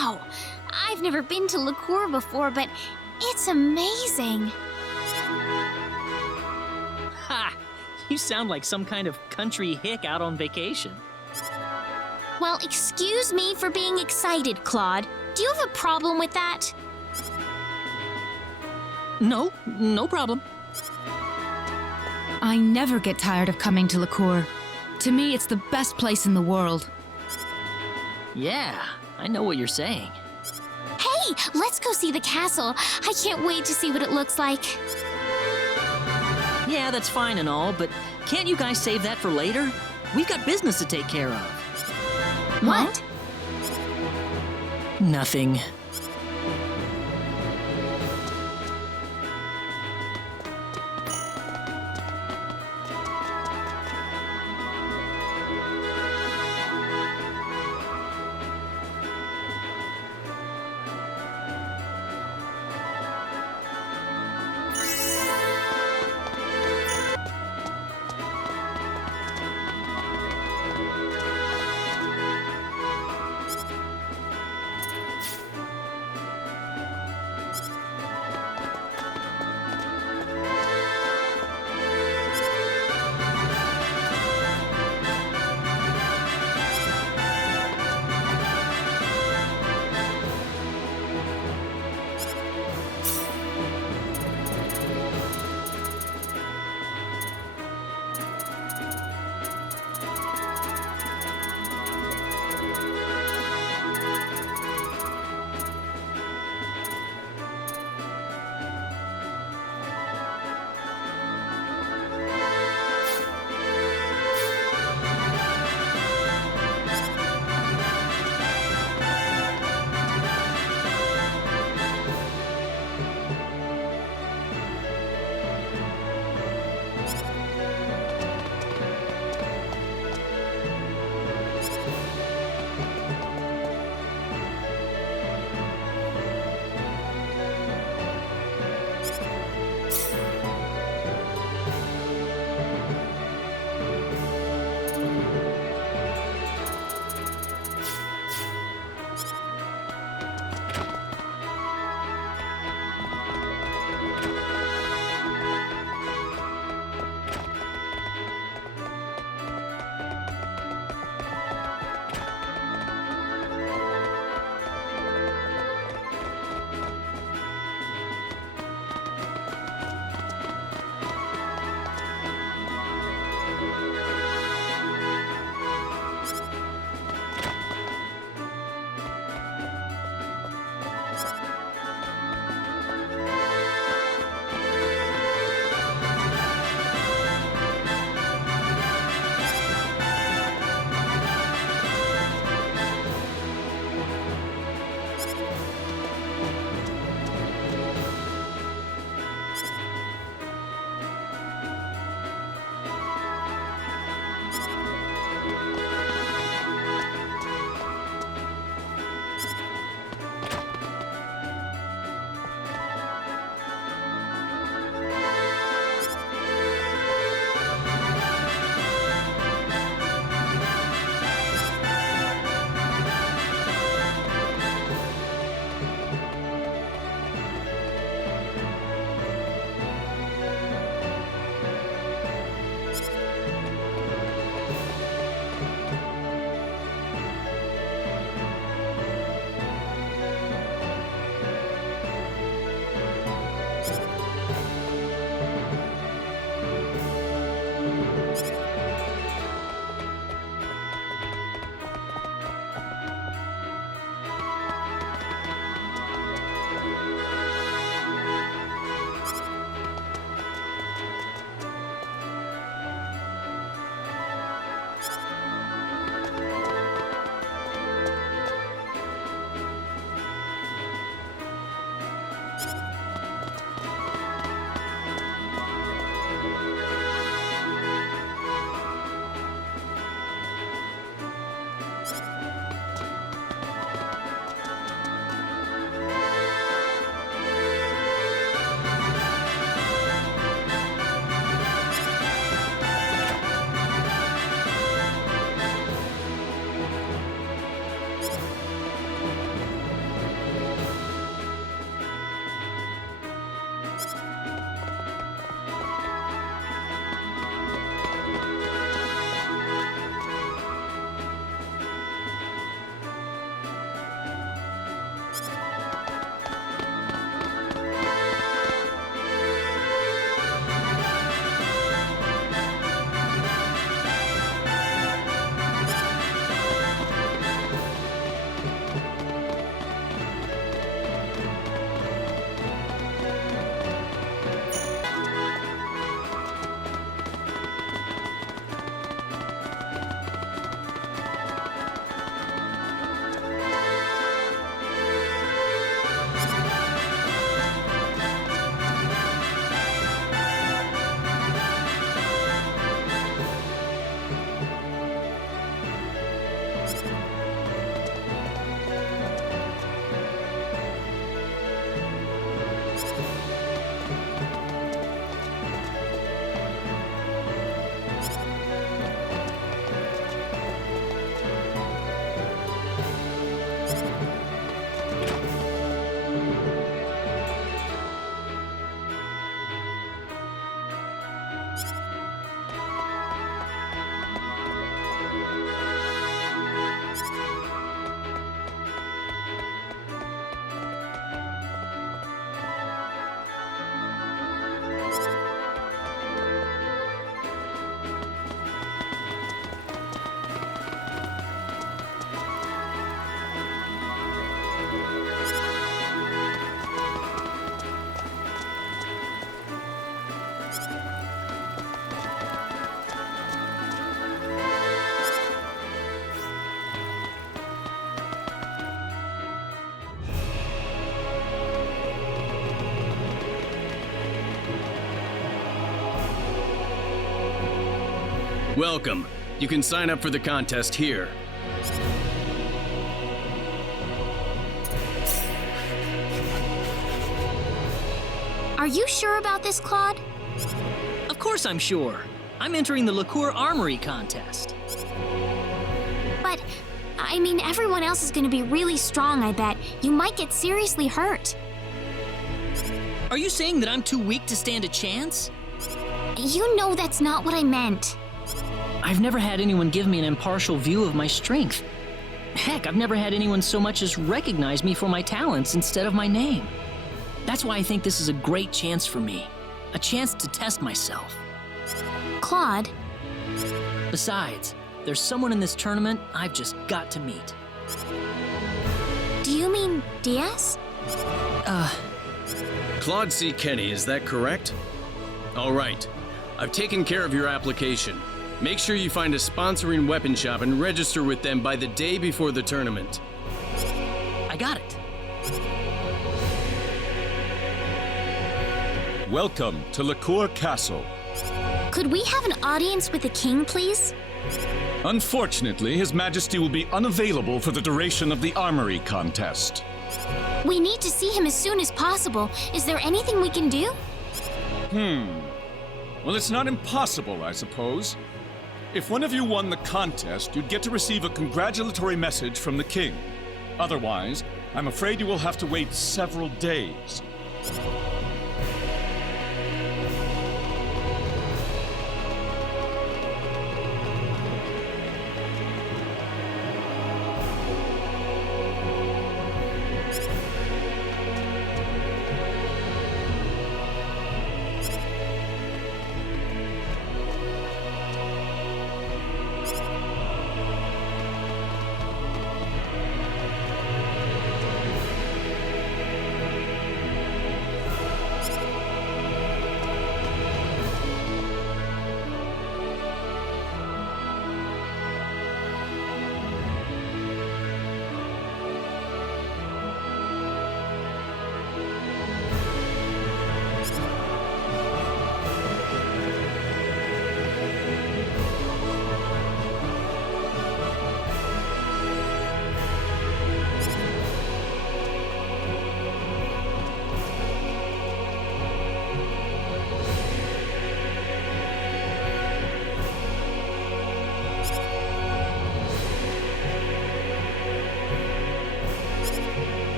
Wow! I've never been to Liqueur before, but it's amazing. Ha! You sound like some kind of country hick out on vacation. Well, excuse me for being excited, Claude. Do you have a problem with that? No, no problem. I never get tired of coming to Liqueur. To me, it's the best place in the world. Yeah, I know what you're saying. Hey, let's go see the castle. I can't wait to see what it looks like. Yeah, that's fine and all, but can't you guys save that for later? We've got business to take care of. What? Nothing. Welcome. You can sign up for the contest here. Are you sure about this, Claude? Of course I'm sure. I'm entering the Liqueur Armory contest. But, I mean, everyone else is gonna be really strong, I bet. You might get seriously hurt. Are you saying that I'm too weak to stand a chance? You know that's not what I meant. I've never had anyone give me an impartial view of my strength. Heck, I've never had anyone so much as recognize me for my talents instead of my name. That's why I think this is a great chance for me. A chance to test myself. Claude. Besides, there's someone in this tournament I've just got to meet. Do you mean Diaz? Claude C. Kenny, is that correct? All right. I've taken care of your application. Make sure you find a sponsoring weapon shop and register with them by the day before the tournament. I got it. Welcome to Liqueur Castle. Could we have an audience with the king, please? Unfortunately, His Majesty will be unavailable for the duration of the armory contest. We need to see him as soon as possible. Is there anything we can do? Well, it's not impossible, I suppose. If one of you won the contest, you'd get to receive a congratulatory message from the king. Otherwise, I'm afraid you will have to wait several days.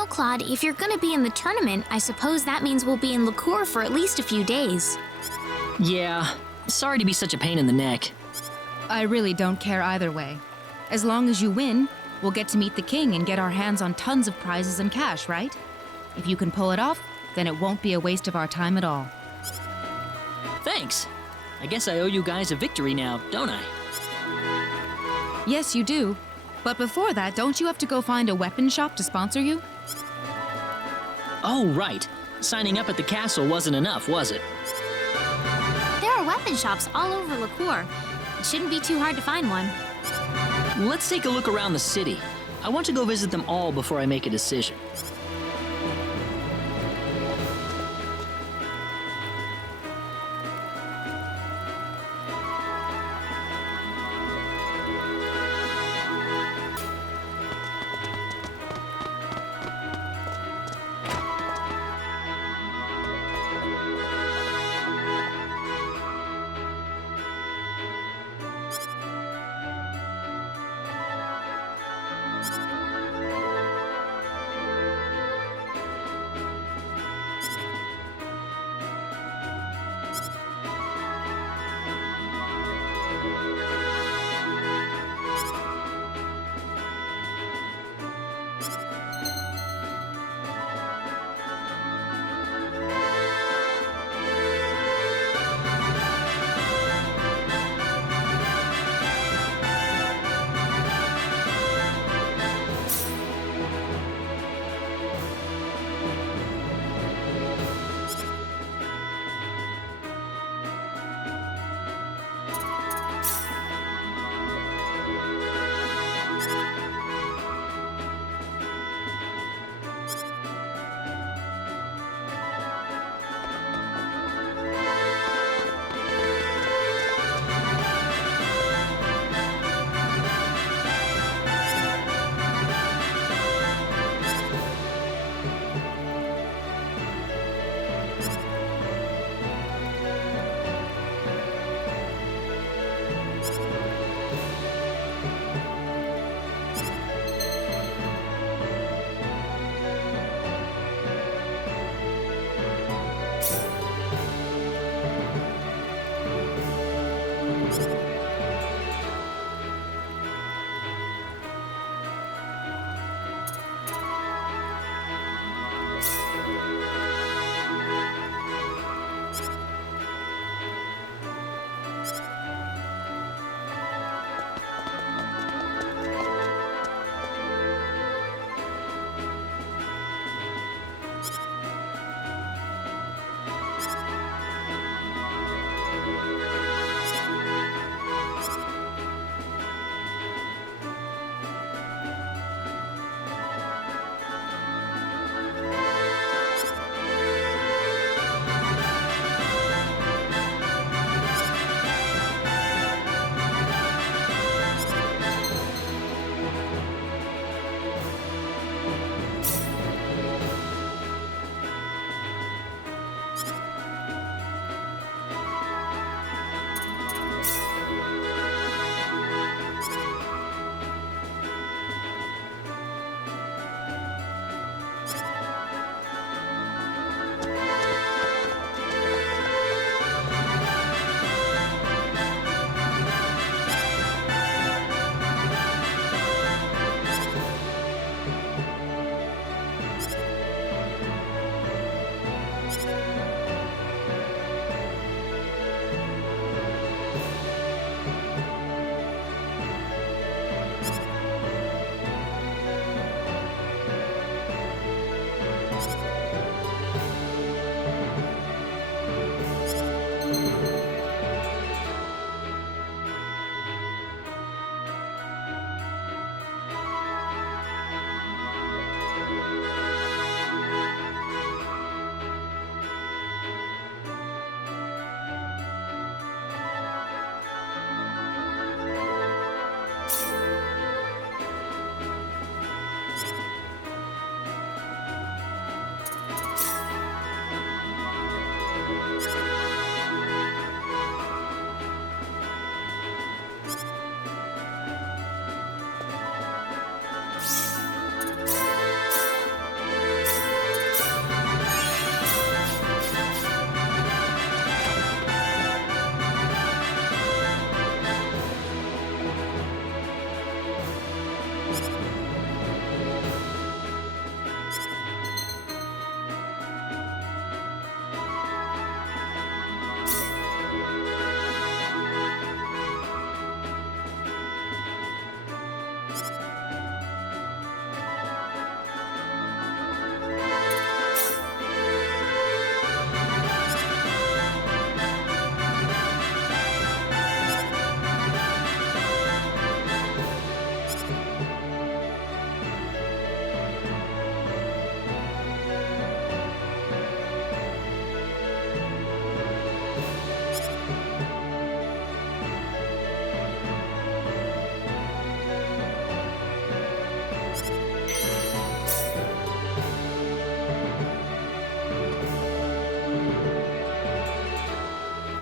know, Claude, if you're gonna be in the tournament, I suppose that means we'll be in Liqueur for at least a few days. Yeah, sorry to be such a pain in the neck. I really don't care either way. As long as you win, we'll get to meet the king and get our hands on tons of prizes and cash, right? If you can pull it off, then it won't be a waste of our time at all. Thanks. I guess I owe you guys a victory now, don't I? Yes, you do. But before that, don't you have to go find a weapon shop to sponsor you? Oh, right. Signing up at the castle wasn't enough, was it? There are weapon shops all over Liqueur. It shouldn't be too hard to find one. Let's take a look around the city. I want to go visit them all before I make a decision.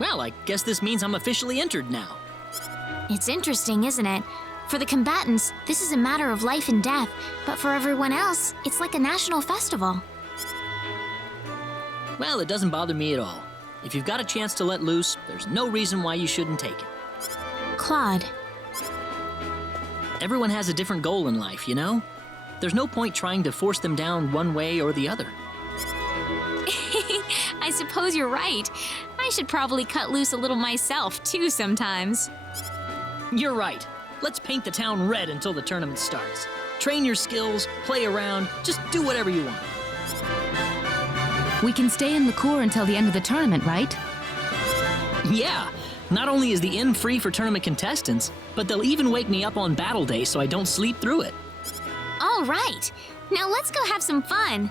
Well, I guess this means I'm officially entered now. It's interesting, isn't it? For the combatants, this is a matter of life and death, but for everyone else, it's like a national festival. Well, it doesn't bother me at all. If you've got a chance to let loose, there's no reason why you shouldn't take it. Claude. Everyone has a different goal in life, you know? There's no point trying to force them down one way or the other. I suppose you're right. I should probably cut loose a little myself, too, sometimes. You're right. Let's paint the town red until the tournament starts. Train your skills, play around, just do whatever you want. We can stay in the Cour until the end of the tournament, right? Yeah. Not only is the inn free for tournament contestants, but they'll even wake me up on battle day so I don't sleep through it. All right. Now let's go have some fun.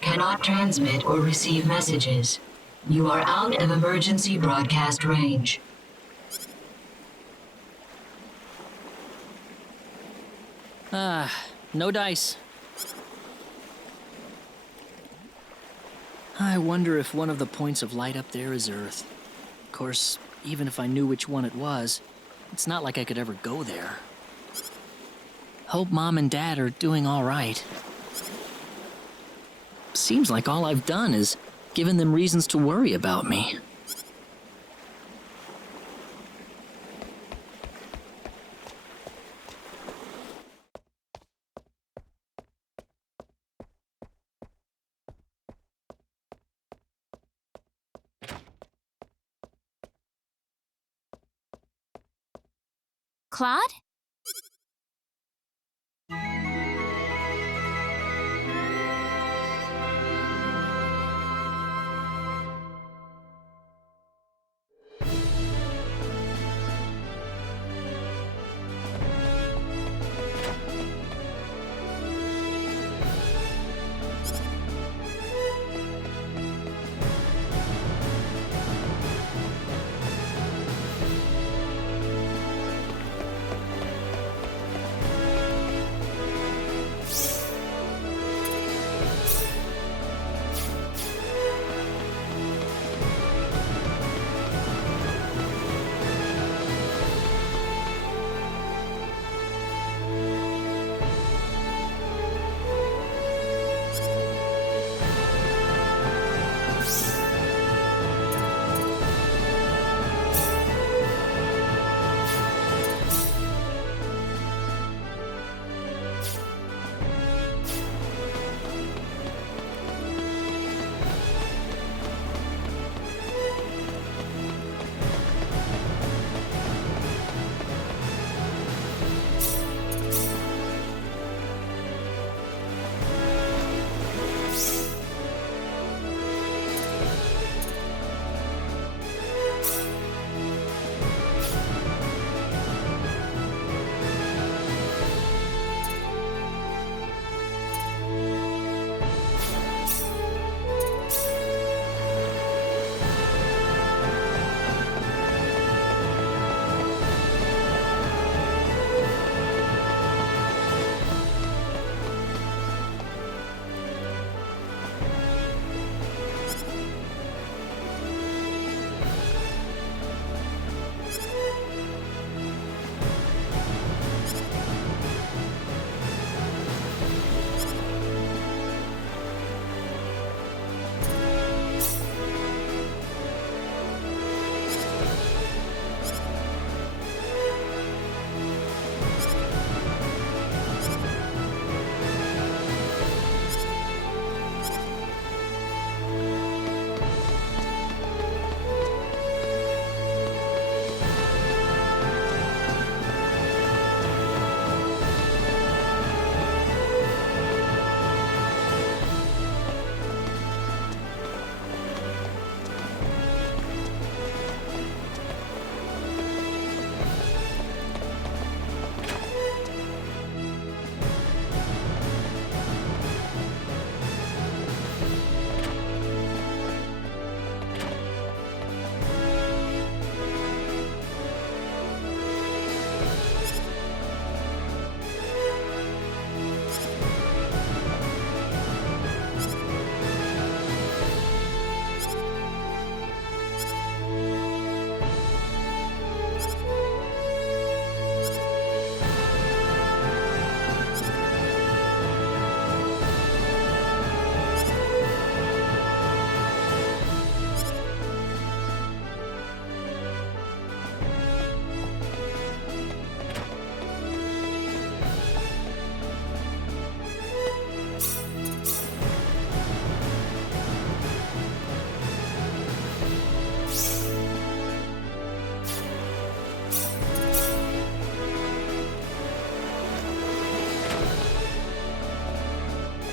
Cannot transmit or receive messages. You are out of emergency broadcast range. No dice. I wonder if one of the points of light up there is Earth. Of course, even if I knew which one it was, it's not like I could ever go there. Hope Mom and Dad are doing all right. Seems like all I've done is given them reasons to worry about me. Claude?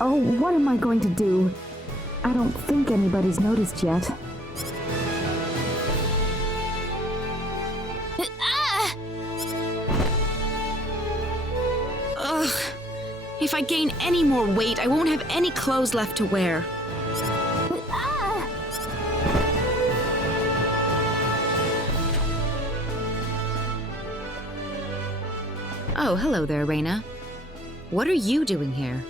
Oh, what am I going to do? I don't think anybody's noticed yet. Ugh. If I gain any more weight, I won't have any clothes left to wear. Oh, hello there, Rena. What are you doing here?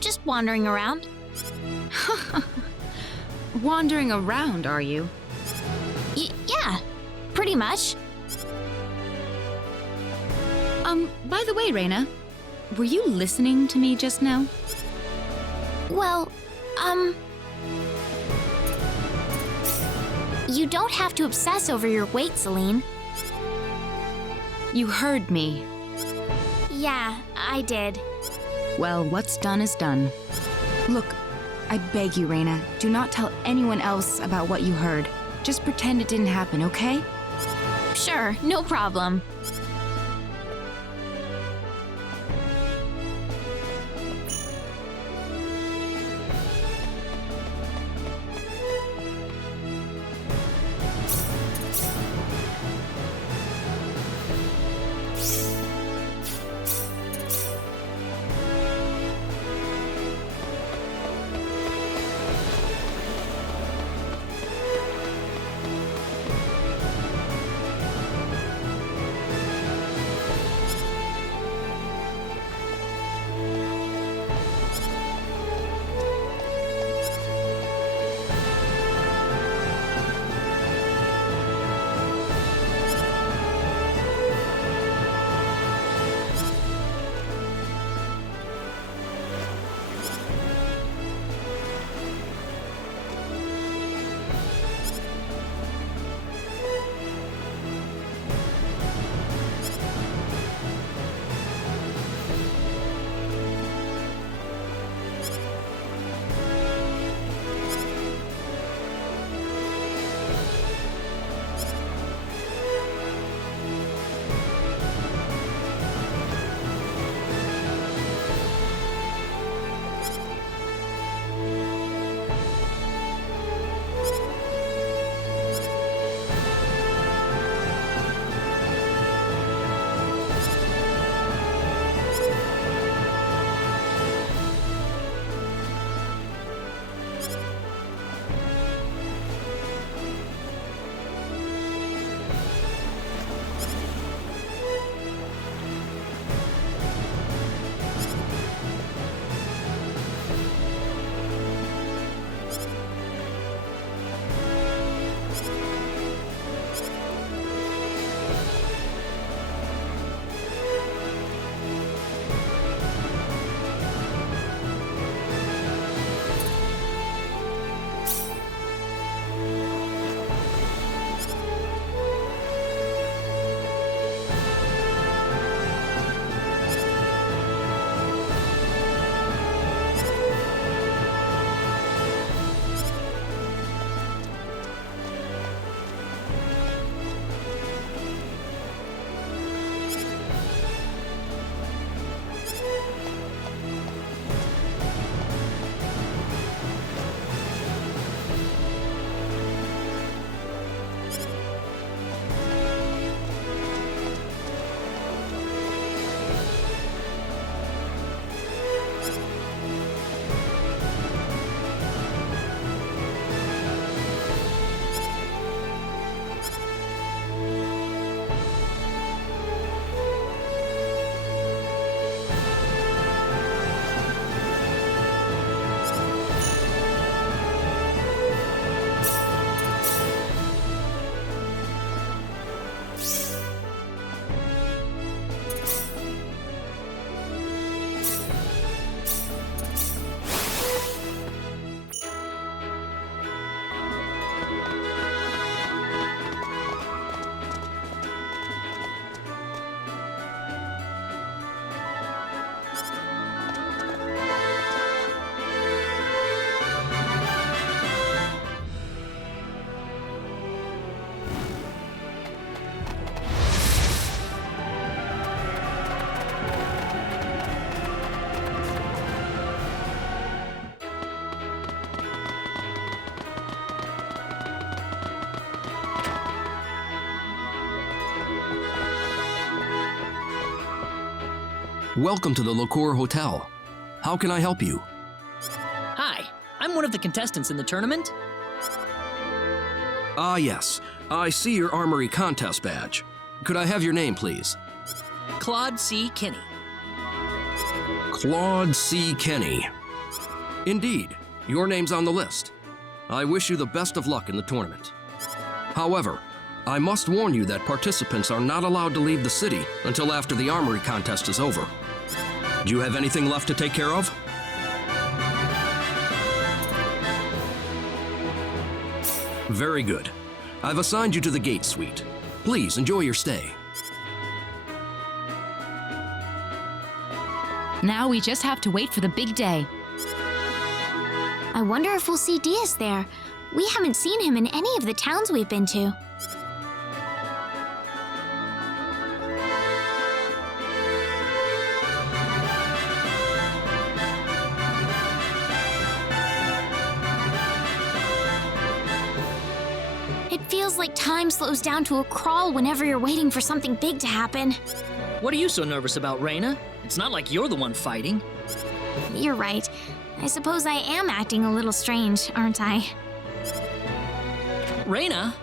Just wandering around. Wandering around, are you? Yeah, pretty much. By the way, Rena, were you listening to me just now? Well, you don't have to obsess over your weight, Celine. You heard me. Yeah, I did. Well, what's done is done. Look, I beg you, Rena, do not tell anyone else about what you heard. Just pretend it didn't happen, okay? Sure, no problem. Welcome to the Liqueur Hotel. How can I help you? Hi, I'm one of the contestants in the tournament. Ah, yes. I see your armory contest badge. Could I have your name, please? Claude C. Kinney. Claude C. Kenny. Indeed, your name's on the list. I wish you the best of luck in the tournament. However, I must warn you that participants are not allowed to leave the city until after the armory contest is over. Do you have anything left to take care of? Very good. I've assigned you to the gate suite. Please enjoy your stay. Now we just have to wait for the big day. I wonder if we'll see Diaz there. We haven't seen him in any of the towns we've been to. It feels like time slows down to a crawl whenever you're waiting for something big to happen. What are you so nervous about, Rena? It's not like you're the one fighting. You're right. I suppose I am acting a little strange, aren't I? Rena?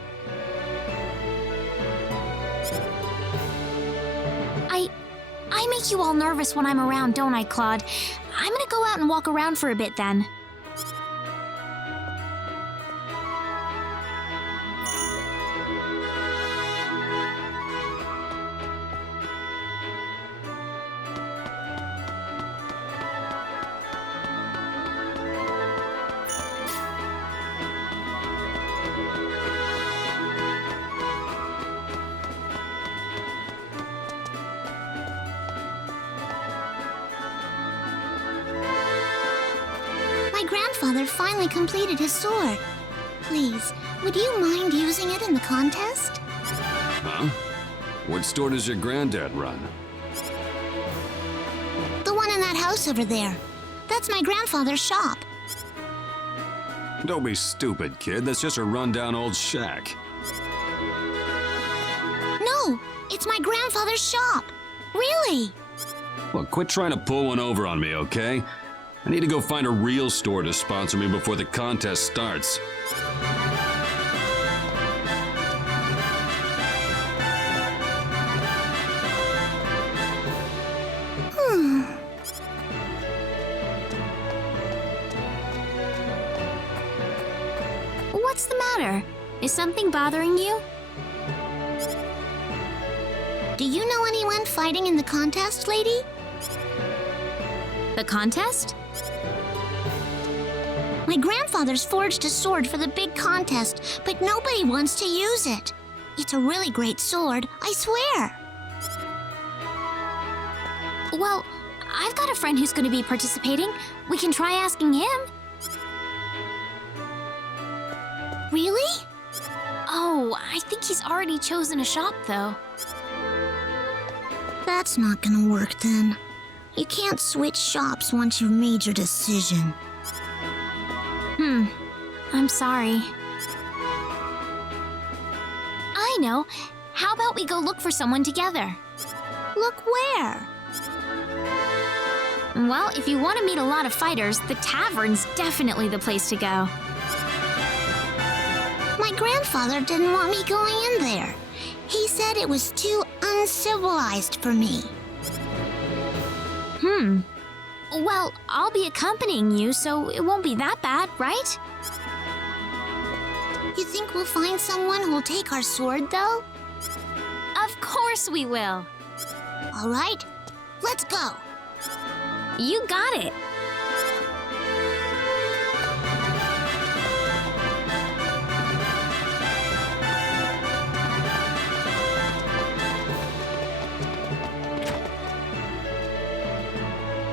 I make you all nervous when I'm around, don't I, Claude? I'm gonna go out and walk around for a bit then. My grandfather finally completed his sword. Please, would you mind using it in the contest? Huh? What store does your granddad run? The one in that house over there. That's my grandfather's shop. Don't be stupid, kid. That's just a rundown old shack. No, it's my grandfather's shop. Really? Well, quit trying to pull one over on me, okay? I need to go find a real store to sponsor me before the contest starts. What's the matter? Is something bothering you? Do you know anyone fighting in the contest, lady? The contest? My grandfather's forged a sword for the big contest, but nobody wants to use it. It's a really great sword, I swear. Well, I've got a friend who's going to be participating. We can try asking him. Really? Oh, I think he's already chosen a shop, though. That's not gonna work then. You can't switch shops once you've made your decision. I'm sorry. I know. How about we go look for someone together? Look where? Well, if you want to meet a lot of fighters, the tavern's definitely the place to go. My grandfather didn't want me going in there. He said it was too uncivilized for me. Well, I'll be accompanying you, so it won't be that bad, right? You think we'll find someone who'll take our sword, though? Of course we will. All right, let's go. You got it.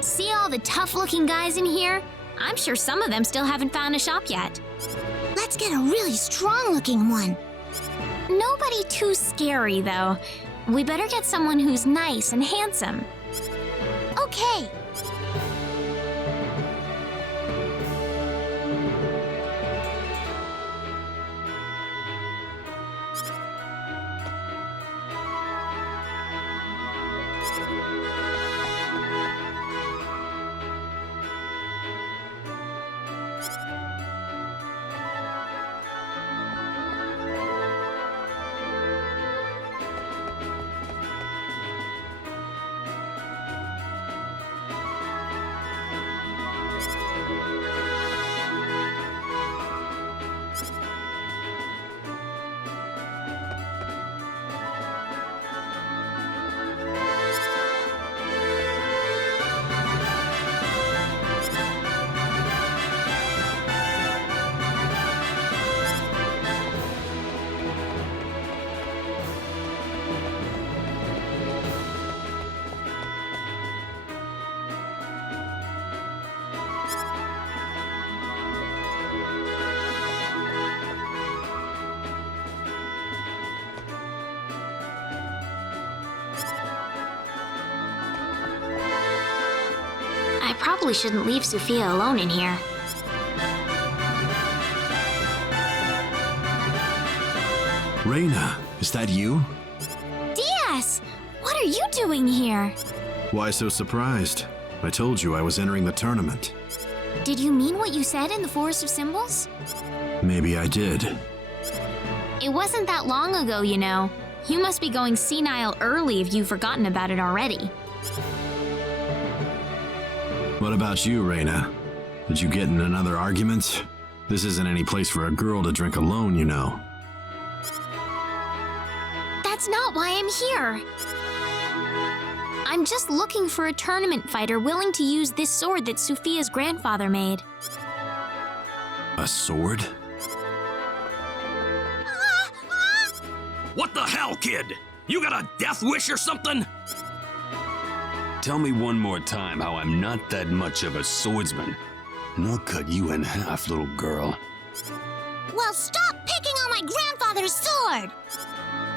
See all the tough-looking guys in here? I'm sure some of them still haven't found a shop yet. Let's get a really strong-looking one. Nobody too scary, though. We better get someone who's nice and handsome. Okay. probably shouldn't leave Sophia alone in here. Rena, is that you? Diaz! What are you doing here? Why so surprised? I told you I was entering the tournament. Did you mean what you said in the Forest of Symbols? Maybe I did. It wasn't that long ago, you know. You must be going senile early if you've forgotten about it already. What about you, Rena? Did you get in another argument? This isn't any place for a girl to drink alone, you know. That's not why I'm here. I'm just looking for a tournament fighter willing to use this sword that Sophia's grandfather made. A sword? What the hell, kid? You got a death wish or something? Tell me one more time how I'm not that much of a swordsman, and I'll cut you in half, little girl. Well, stop picking on my grandfather's sword!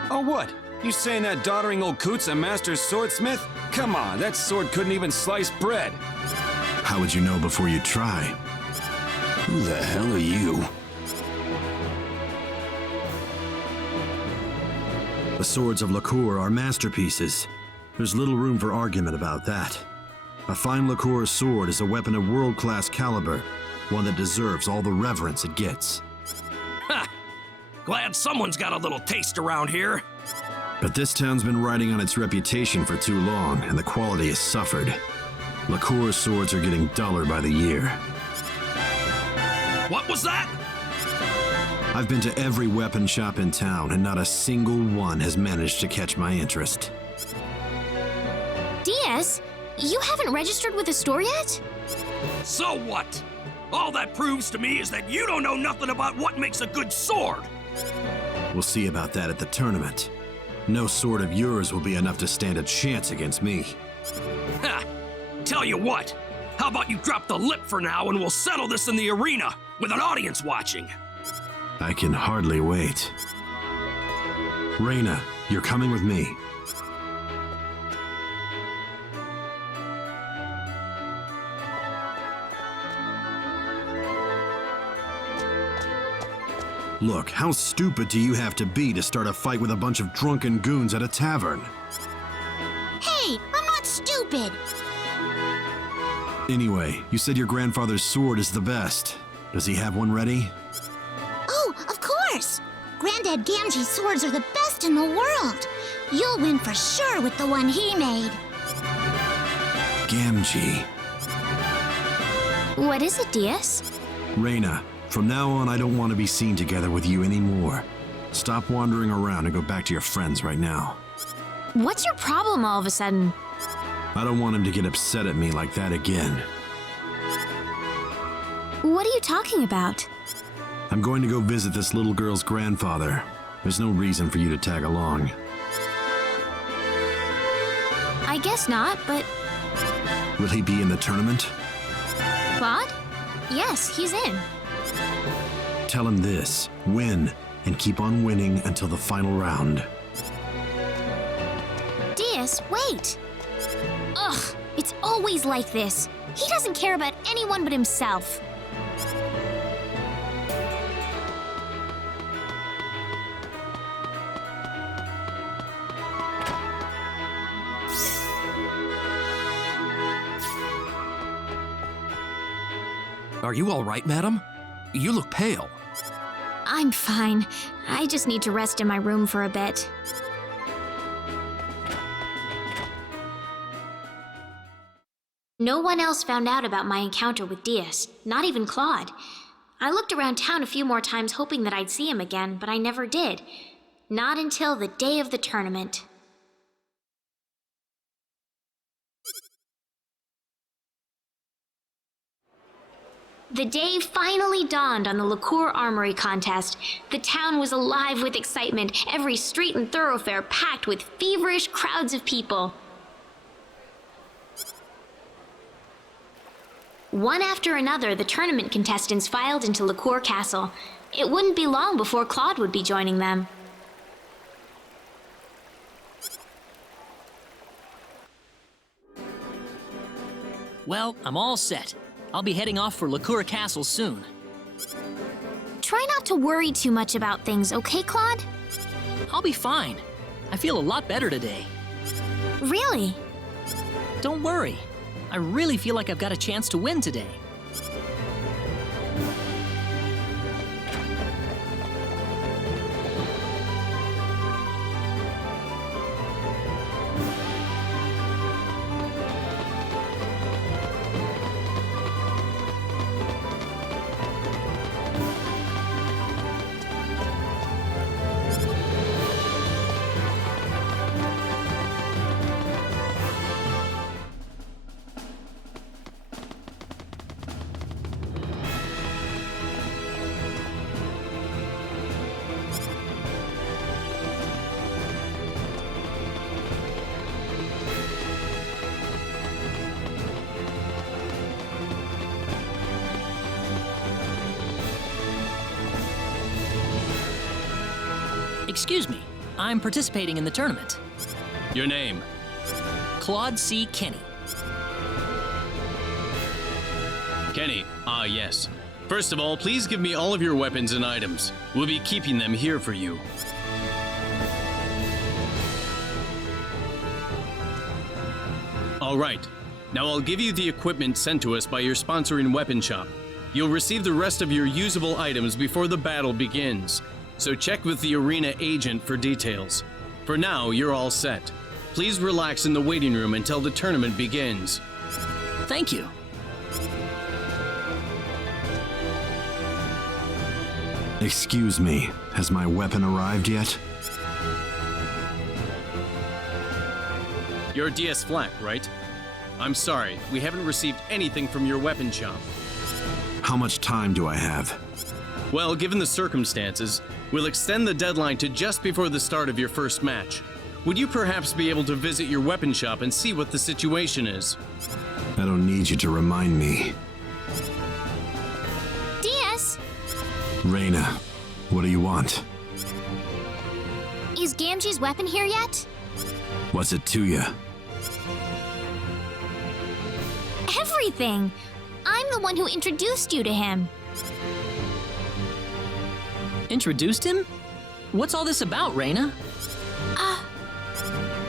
Oh, what? You saying that doddering old coot's a master swordsmith? Come on, that sword couldn't even slice bread. How would you know before you try? Who the hell are you? The swords of Liqueur are masterpieces. There's little room for argument about that. A fine Liqueur sword is a weapon of world-class caliber, one that deserves all the reverence it gets. Ha! Glad someone's got a little taste around here. But this town's been riding on its reputation for too long, and the quality has suffered. Liqueur swords are getting duller by the year. What was that? I've been to every weapon shop in town, and not a single one has managed to catch my interest. Diaz, you haven't registered with the store yet? So what? All that proves to me is that you don't know nothing about what makes a good sword. We'll see about that at the tournament. No sword of yours will be enough to stand a chance against me. Ha! Tell you what, how about you drop the lip for now and we'll settle this in the arena with an audience watching? I can hardly wait. Rena, you're coming with me. Look, how stupid do you have to be to start a fight with a bunch of drunken goons at a tavern? Hey, I'm not stupid! Anyway, you said your grandfather's sword is the best. Does he have one ready? Oh, of course! Granddad Gamgee's swords are the best in the world! You'll win for sure with the one he made. Gamgee. What is it, Diaz? Rena, from now on I don't want to be seen together with you anymore. Stop wandering around and go back to your friends right now. What's your problem all of a sudden? I don't want him to get upset at me like that again. What are you talking about? I'm going to go visit this little girl's grandfather. There's no reason for you to tag along. I guess not, but... Will he be in the tournament? Claude? Yes, he's in. Tell him this: win, and keep on winning until the final round. Diaz, wait! Ugh, it's always like this. He doesn't care about anyone but himself. Are you all right, madam? You look pale. I'm fine. I just need to rest in my room for a bit. No one else found out about my encounter with Diaz, not even Claude. I looked around town a few more times hoping that I'd see him again, but I never did. Not until the day of the tournament. The day finally dawned on the Liqueur Armory contest. The town was alive with excitement, every street and thoroughfare packed with feverish crowds of people. One after another, the tournament contestants filed into Liqueur Castle. It wouldn't be long before Claude would be joining them. Well, I'm all set. I'll be heading off for Liqueur Castle soon. Try not to worry too much about things, okay, Claude? I'll be fine. I feel a lot better today. Really? Don't worry. I really feel like I've got a chance to win today. Excuse me, I'm participating in the tournament. Your name? Claude C. Kenny. Kenny, yes. First of all, please give me all of your weapons and items. We'll be keeping them here for you. All right. Now I'll give you the equipment sent to us by your sponsoring weapon shop. You'll receive the rest of your usable items before the battle begins. So check with the arena agent for details. For now, you're all set. Please relax in the waiting room until the tournament begins. Thank you. Excuse me, has my weapon arrived yet? You're DS Flak, right? I'm sorry, we haven't received anything from your weapon shop. How much time do I have? Well, given the circumstances, we'll extend the deadline to just before the start of your first match. Would you perhaps be able to visit your weapon shop and see what the situation is? I don't need you to remind me. DS! Rena, what do you want? Is Gamgee's weapon here yet? What's it to you? Everything! I'm the one who introduced you to him. Introduced him? What's all this about, Rena?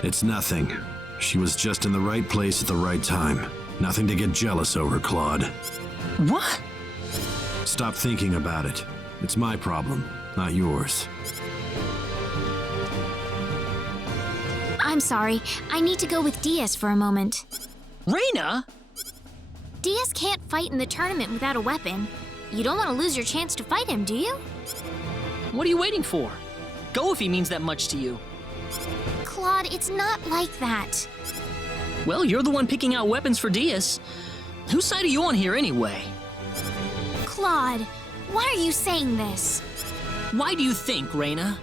It's nothing. She was just in the right place at the right time. Nothing to get jealous over, Claude. What? Stop thinking about it. It's my problem, not yours. I'm sorry. I need to go with DS for a moment. Rena? DS can't fight in the tournament without a weapon. You don't want to lose your chance to fight him, do you? What are you waiting for? Go if he means that much to you. Claude, it's not like that. Well, you're the one picking out weapons for DS. Whose side are you on here anyway? Claude, why are you saying this? Why do you think, Rena?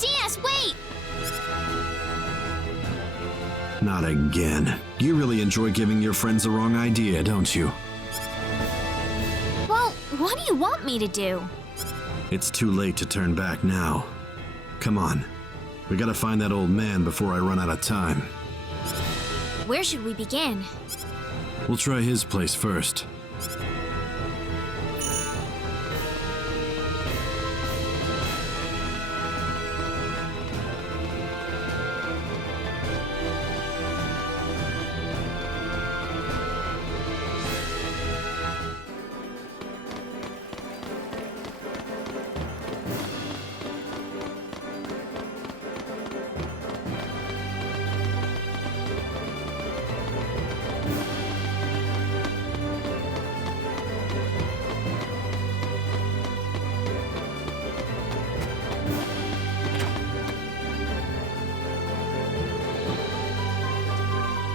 DS, wait! Not again. You really enjoy giving your friends the wrong idea, don't you? Well, what do you want me to do? It's too late to turn back now. Come on. We gotta find that old man before I run out of time. Where should we begin? We'll try his place first.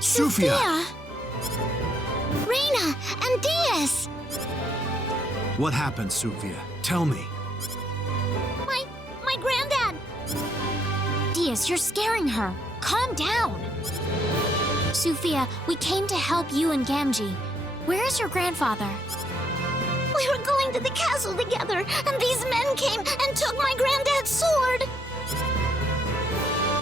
Sophia! Rena and DS! What happened, Sophia? Tell me. My granddad! DS, you're scaring her. Calm down. Sophia, we came to help you and Gamgee. Where is your grandfather? We were going to the castle together, and these men came and took my granddad's sword!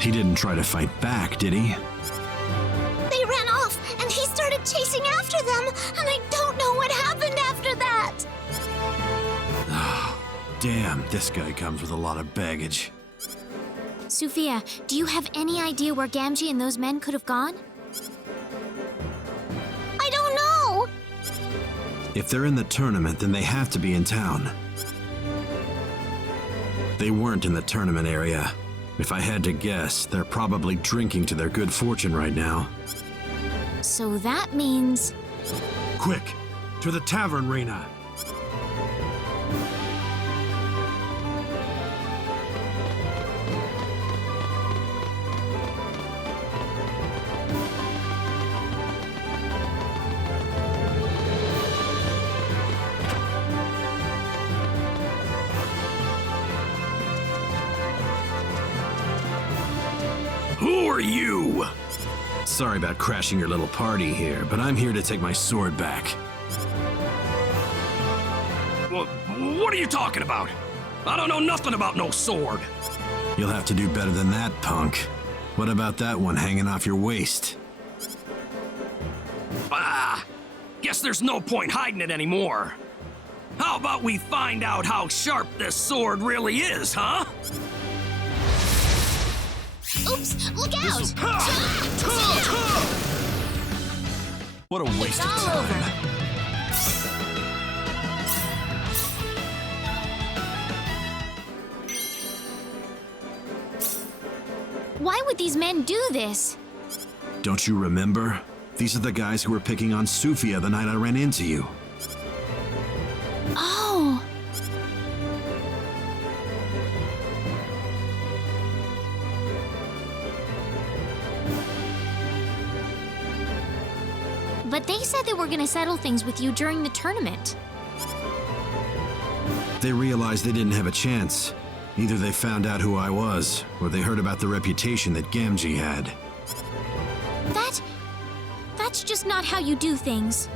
He didn't try to fight back, did he? They ran off, and he started chasing after them, and I don't know what happened after that. Damn, this guy comes with a lot of baggage. Sophia, do you have any idea where Gamgee and those men could have gone? I don't know. If they're in the tournament, then they have to be in town. They weren't in the tournament area. If I had to guess, they're probably drinking to their good fortune right now. So that means... Quick! To the tavern, Rena! Who are you? Sorry about crashing your little party here, but I'm here to take my sword back. What are you talking about? I don't know nothing about no sword. You'll have to do better than that, punk. What about that one hanging off your waist? Guess there's no point hiding it anymore. How about we find out how sharp this sword really is, huh? Oops, look out! What a waste of time. Why would these men do this? Don't you remember? These are the guys who were picking on Sophia the night I ran into you. Oh! But they said they were gonna settle things with you during the tournament. They realized they didn't have a chance. Either they found out who I was, or they heard about the reputation that Gamgee had. That's just not how you do things.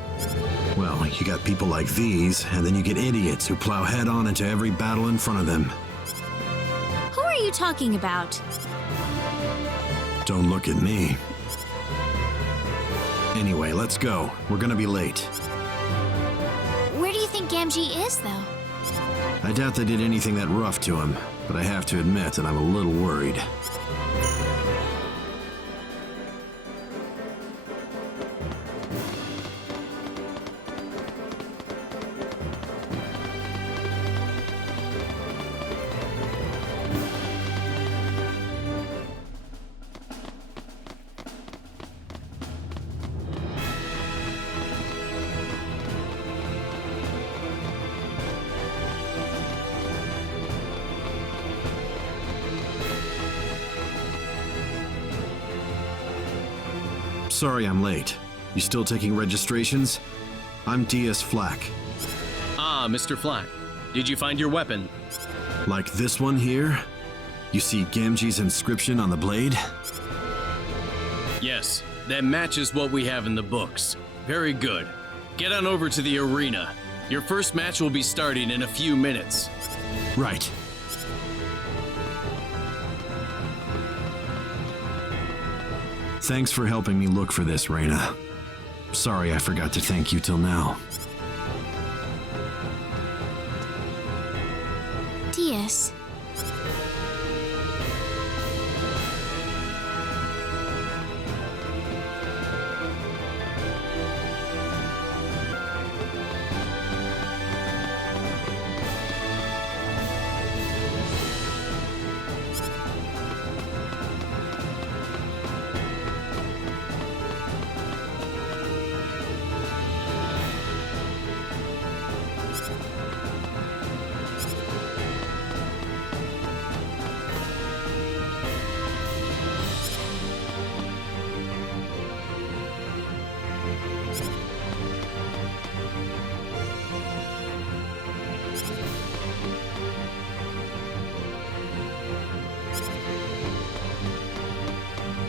Well, you got people like these, and then you get idiots who plow head on into every battle in front of them. Who are you talking about? Don't look at me. Anyway, let's go. We're gonna be late. Where do you think Gamgee is, though? I doubt they did anything that rough to him, but I have to admit that I'm a little worried. Sorry I'm late. You still taking registrations? I'm D.S. Flack. Ah, Mr. Flack. Did you find your weapon? Like this one here? You see Gamgee's inscription on the blade? Yes, that matches what we have in the books. Very good. Get on over to the arena. Your first match will be starting in a few minutes. Right. Thanks for helping me look for this, Rena. Sorry I forgot to thank you till now. Diaz.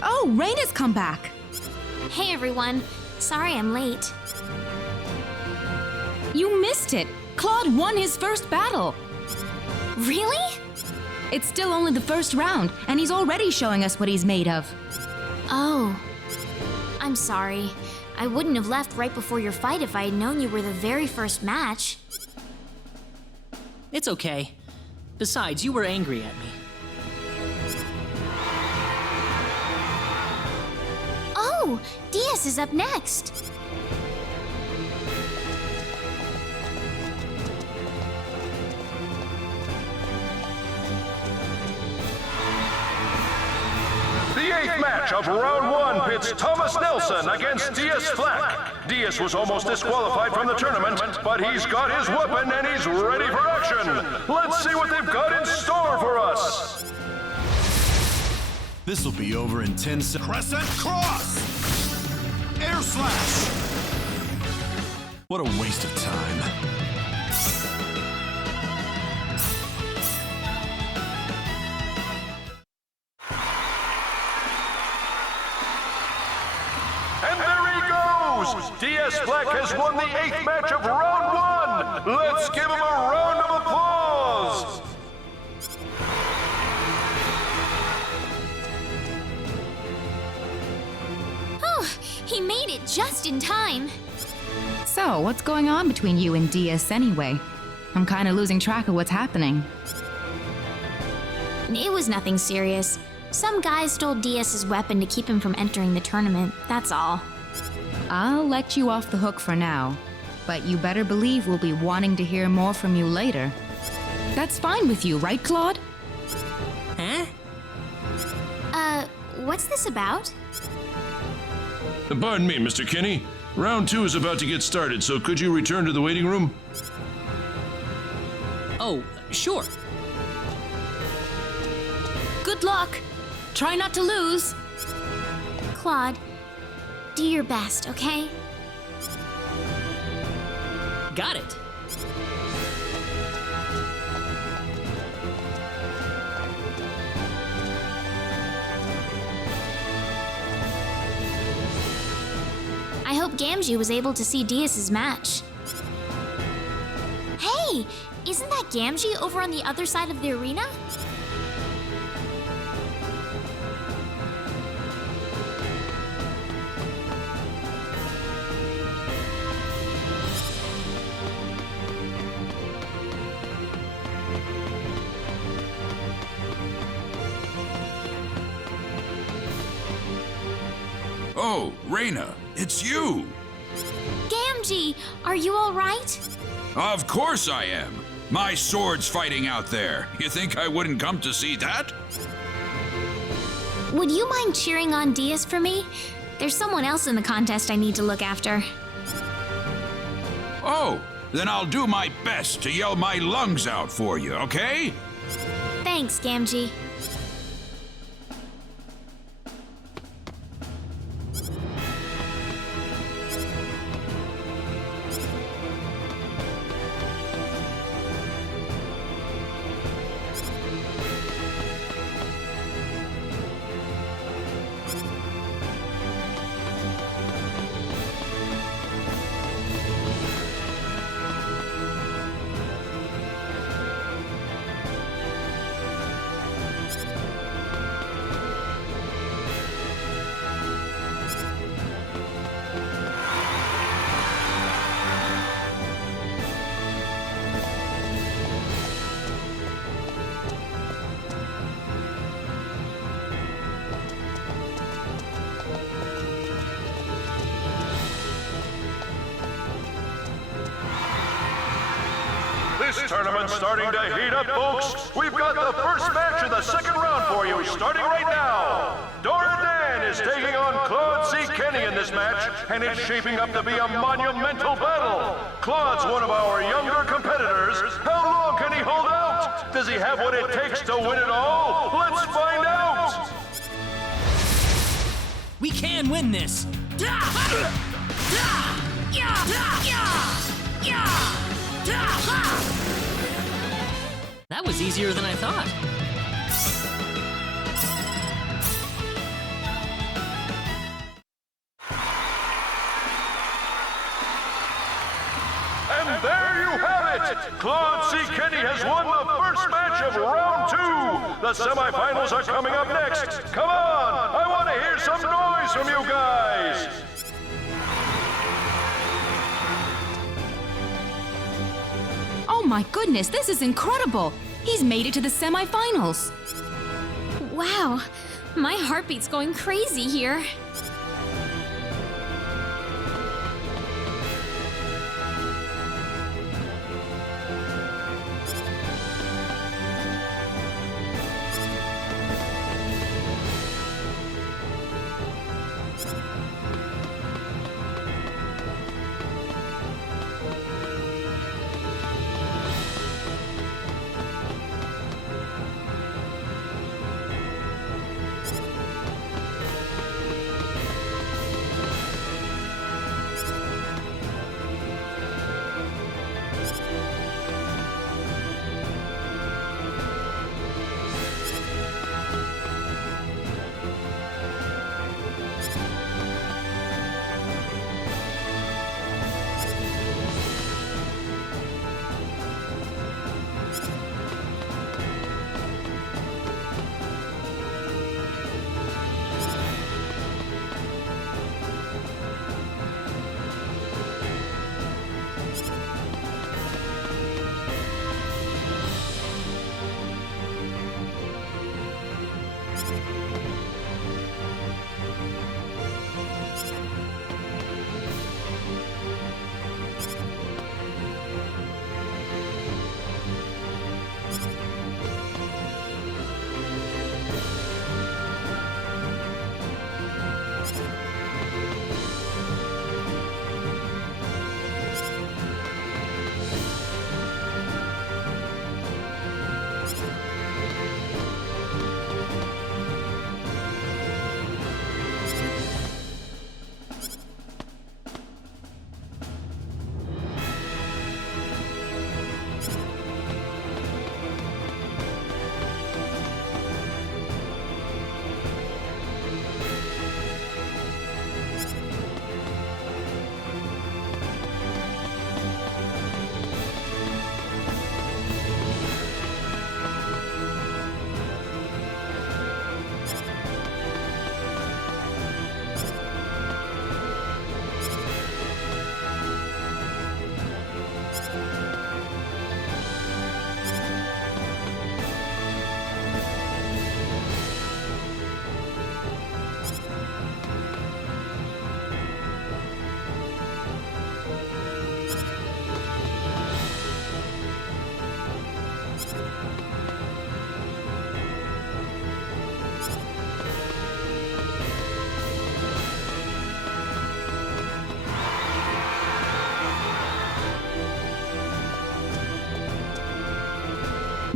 Oh, Rena's come back! Hey everyone. Sorry I'm late. You missed it! Claude won his first battle! Really? It's still only the first round, and he's already showing us what he's made of. Oh. I'm sorry. I wouldn't have left right before your fight if I had known you were the very first match. It's okay. Besides, you were angry at me. Oh! Diaz is up next! The 8th match of round 1 pits Thomas Nelson against Diaz Flack. Diaz was almost disqualified from the tournament, but he's got his weapon and he's ready for action. Let's see what they've got in store for us. This'll be over in 10 seconds. Crescent cross! Air slash! What a waste of time. And there he goes! Diaz Flack has won the 8th match of round 1! Let's give him a round of applause! Oh, he made it just in time. So, what's going on between you and Diaz anyway? I'm kinda losing track of what's happening. It was nothing serious. Some guy stole Diaz's weapon to keep him from entering the tournament, that's all. I'll let you off the hook for now, but you better believe we'll be wanting to hear more from you later. That's fine with you, right, Claude? Huh? What's this about? Pardon me, Mr. Kinney. Round 2 is about to get started, so could you return to the waiting room? Oh, sure. Good luck! Try not to lose! Claude, do your best, okay? Got it. I hope Gamgee was able to see Diaz's match. Hey! Isn't that Gamgee over on the other side of the arena? Oh, Rena, it's you! Gamgee, are you all right? Of course I am. My sword's fighting out there. You think I wouldn't come to see that? Would you mind cheering on Diaz for me? There's someone else in the contest I need to look after. Oh, then I'll do my best to yell my lungs out for you, okay? Thanks, Gamgee. This tournament's starting to heat up, folks. We've got the first match of the second round for you, starting right now. Dora Dan is taking on Claude C. Kenny in this match, and it's shaping up to be a monumental battle. Claude's one of our younger competitors. How long can he hold out? Does he have what it takes to win it all? Let's find out! We can win this! That was easier than I thought. And there you have it! Claude C. Kenny has won the first match of round 2! The semifinals are coming up next! Come on! I want to hear some noise from you guys! Oh my goodness, this is incredible! He's made it to the semifinals! Wow, my heartbeat's going crazy here.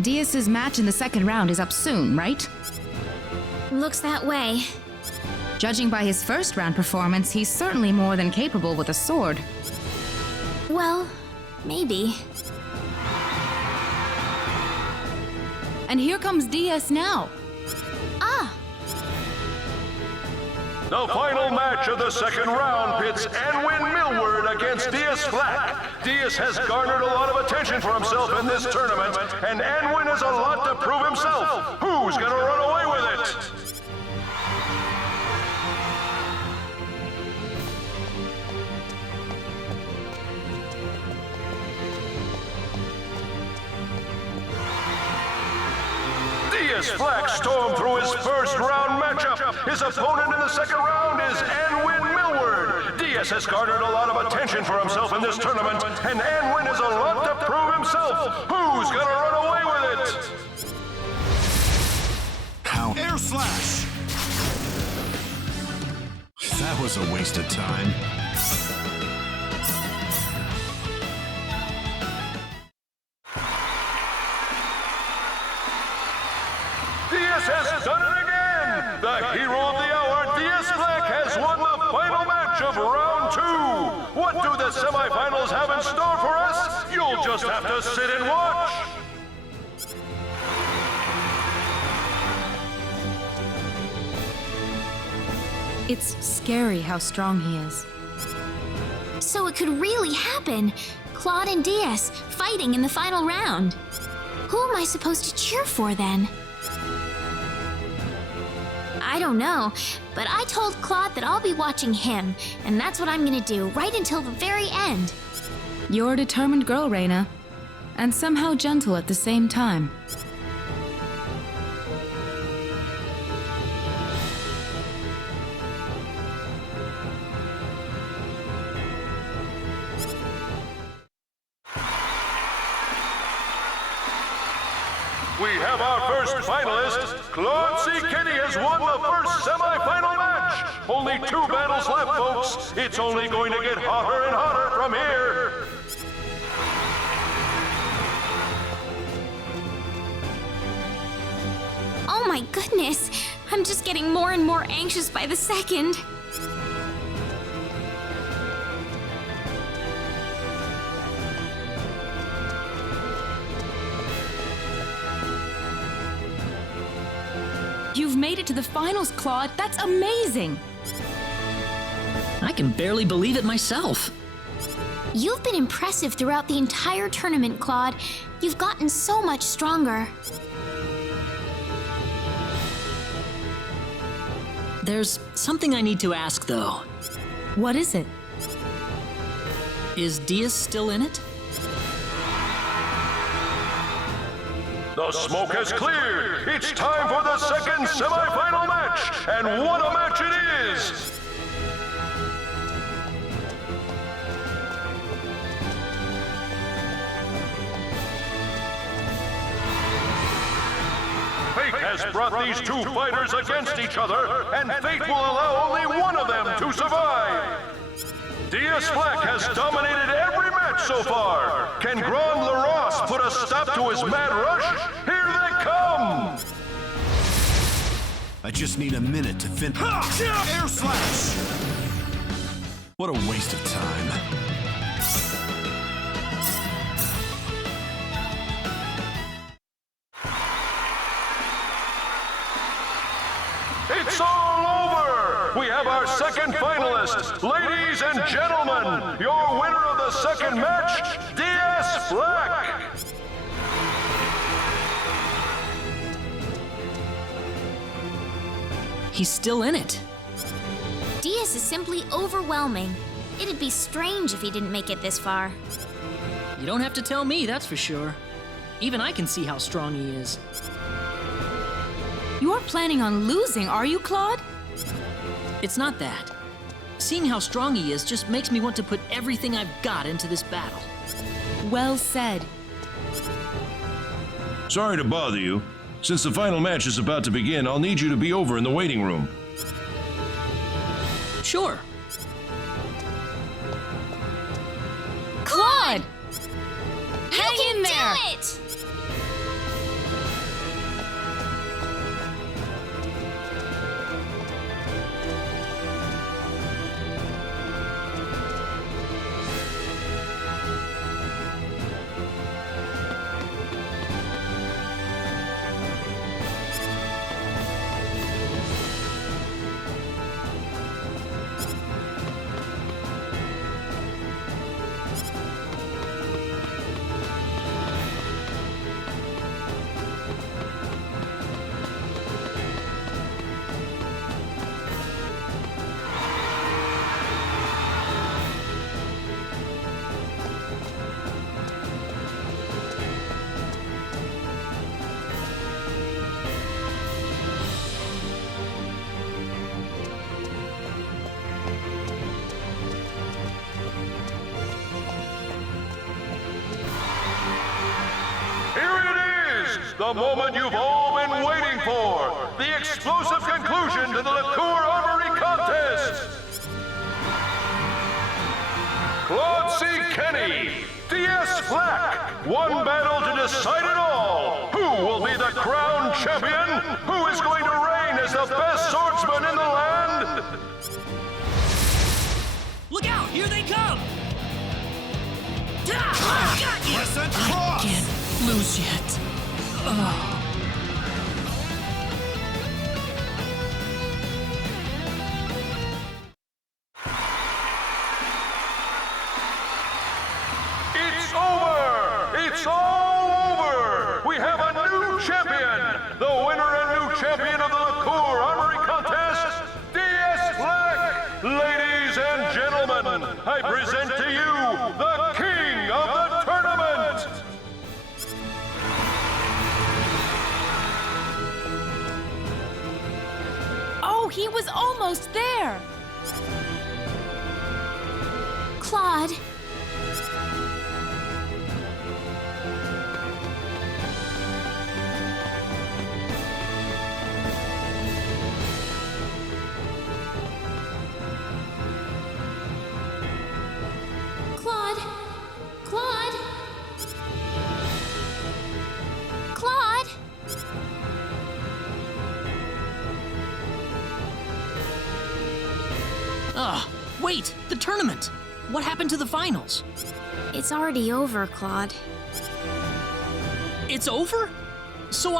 Diaz's match in the second round is up soon, right? Looks that way. Judging by his first round performance, he's certainly more than capable with a sword. Well, maybe. And here comes Diaz now. Ah! The final match of the second round pits Anwin Millward against Diaz Flack. Diaz has garnered a lot of attention for himself in this tournament, and Anwin has a lot to prove himself. Who's gonna run away with it? Diaz Flack stormed through his first round matchup. His opponent in the second round is Anwin Millward. Diaz has garnered a lot of attention for himself in this tournament, and Anwin has a lot to prove himself. Who's gonna run away with it? How? Air slash! That was a waste of time. Diaz has done it again! The hero of the hour, Diaz Flack, has won the final match of round 2! What do the semifinals have in store for us? You'll just have to sit and watch! It's scary how strong he is. So it could really happen. Claude and Diaz, fighting in the final round. Who am I supposed to cheer for then? I don't know, but I told Claude that I'll be watching him, and that's what I'm gonna do right until the very end. You're a determined girl, Rena, and somehow gentle at the same time. We have our first finalist. Claude C. Kenny has won the first semi-final match. Only 2 battles left, folks. It's only going to get hotter and hotter from here. Oh my goodness! I'm just getting more and more anxious by the second. You've made it to the finals, Claude. That's amazing! I can barely believe it myself. You've been impressive throughout the entire tournament, Claude. You've gotten so much stronger. There's something I need to ask, though. What is it? Is Diaz still in it? The smoke has cleared. It's time for the second semi-final match, and what a match it is! Fate has brought these 2 fighters against each other, and fate will allow only one of them to survive. Diaz Flack has dominated every match so far. Can Grand Laros put a stop to his mad rush? Here they come! I just need a minute to finish. Air slash! What a waste of time. It's all over! We have our second finalist. Ladies and gentlemen, your winner of the second match, Diaz Flack! He's still in it. Diaz is simply overwhelming. It'd be strange if he didn't make it this far. You don't have to tell me, that's for sure. Even I can see how strong he is. You're planning on losing, are you, Claude? It's not that. Seeing how strong he is just makes me want to put everything I've got into this battle. Well said. Sorry to bother you. Since the final match is about to begin, I'll need you to be over in the waiting room. Sure. Claude! Hang in there! Do it! The moment you've all been waiting for. The explosive conclusion to the Liqueur Armory contest. Claude C. Kenny, Diaz Flack. One battle to decide it all. Who will be the crowned champion? Who is going to reign as the best swordsman in the land? Look out! Here they come! Got you! I can't lose yet. It's champion, the winner and new champion of the Liqueur Armory Contest, DS Black. Ladies and gentlemen, I present to you the king of the tournament. Oh, he was almost there! Claude. Claude. Claude. Claude. Wait, the tournament! What happened to the finals? It's already over, Claude. It's over? So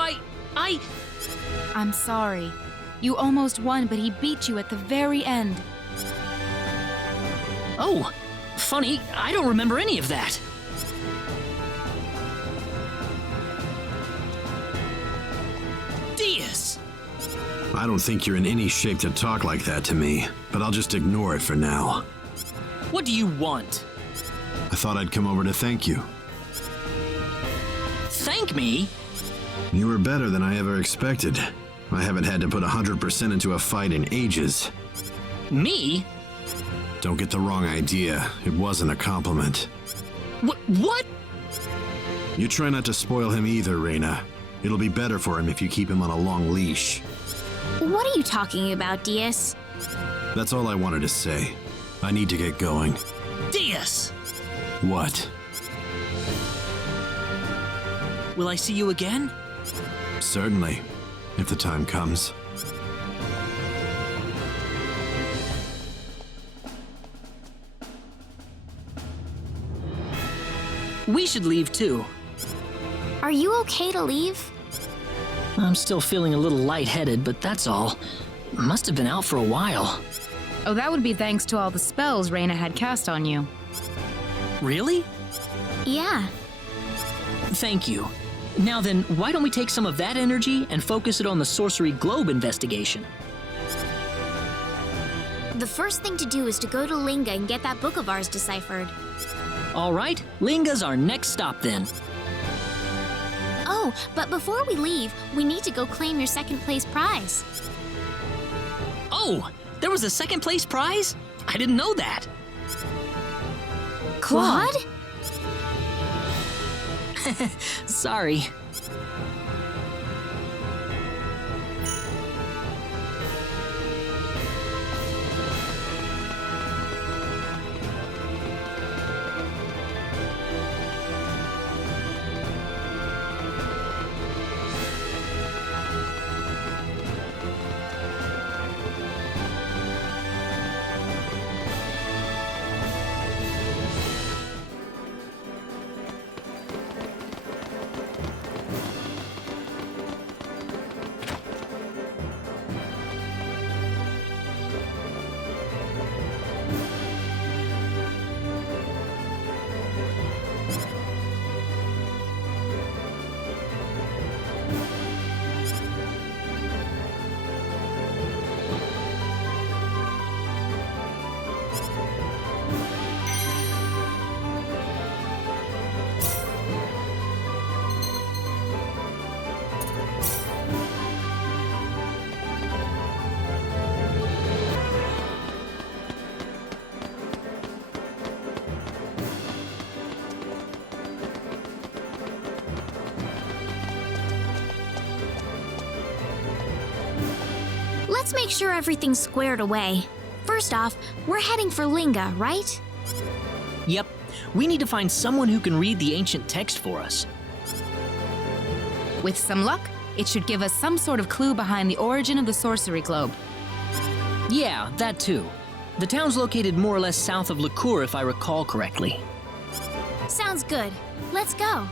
I'm sorry. You almost won, but he beat you at the very end. Oh, funny, I don't remember any of that. Diaz! I don't think you're in any shape to talk like that to me, but I'll just ignore it for now. What do you want? I thought I'd come over to thank you. Thank me? You were better than I ever expected. I haven't had to put 100% into a fight in ages. Me? Don't get the wrong idea. It wasn't a compliment. What? You try not to spoil him either, Rena. It'll be better for him if you keep him on a long leash. What are you talking about, Diaz? That's all I wanted to say. I need to get going. Diaz! What? Will I see you again? Certainly, if the time comes. We should leave too. Are you okay to leave? I'm still feeling a little lightheaded, but that's all. Must have been out for a while. Oh, that would be thanks to all the spells Rena had cast on you. Really? Yeah. Thank you. Now then, why don't we take some of that energy and focus it on the Sorcery Globe investigation? The first thing to do is to go to Linga and get that book of ours deciphered. All right, Linga's our next stop then. Oh, but before we leave, we need to go claim your second place prize. Oh, there was a second place prize? I didn't know that. Claude? Sorry. Let's make sure everything's squared away. First off, we're heading for Linga, right? Yep. We need to find someone who can read the ancient text for us. With some luck, it should give us some sort of clue behind the origin of the Sorcery Globe. Yeah, that too. The town's located more or less south of Liqueur, if I recall correctly. Sounds good. Let's go.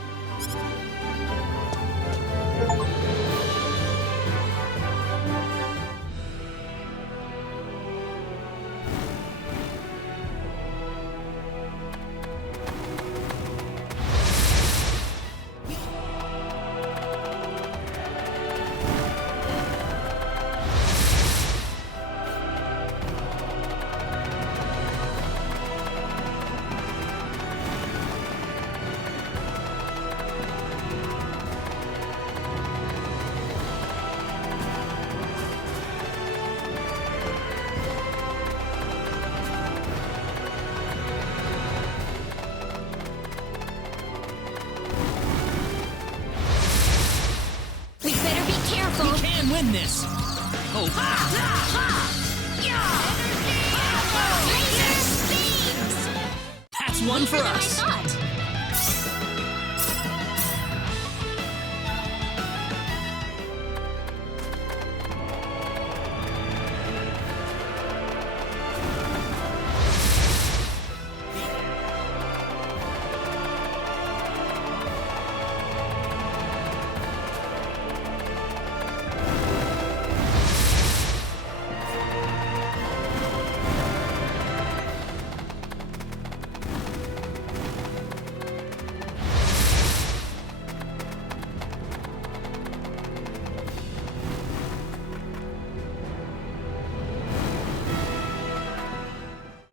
win this. Oh. That's one for us.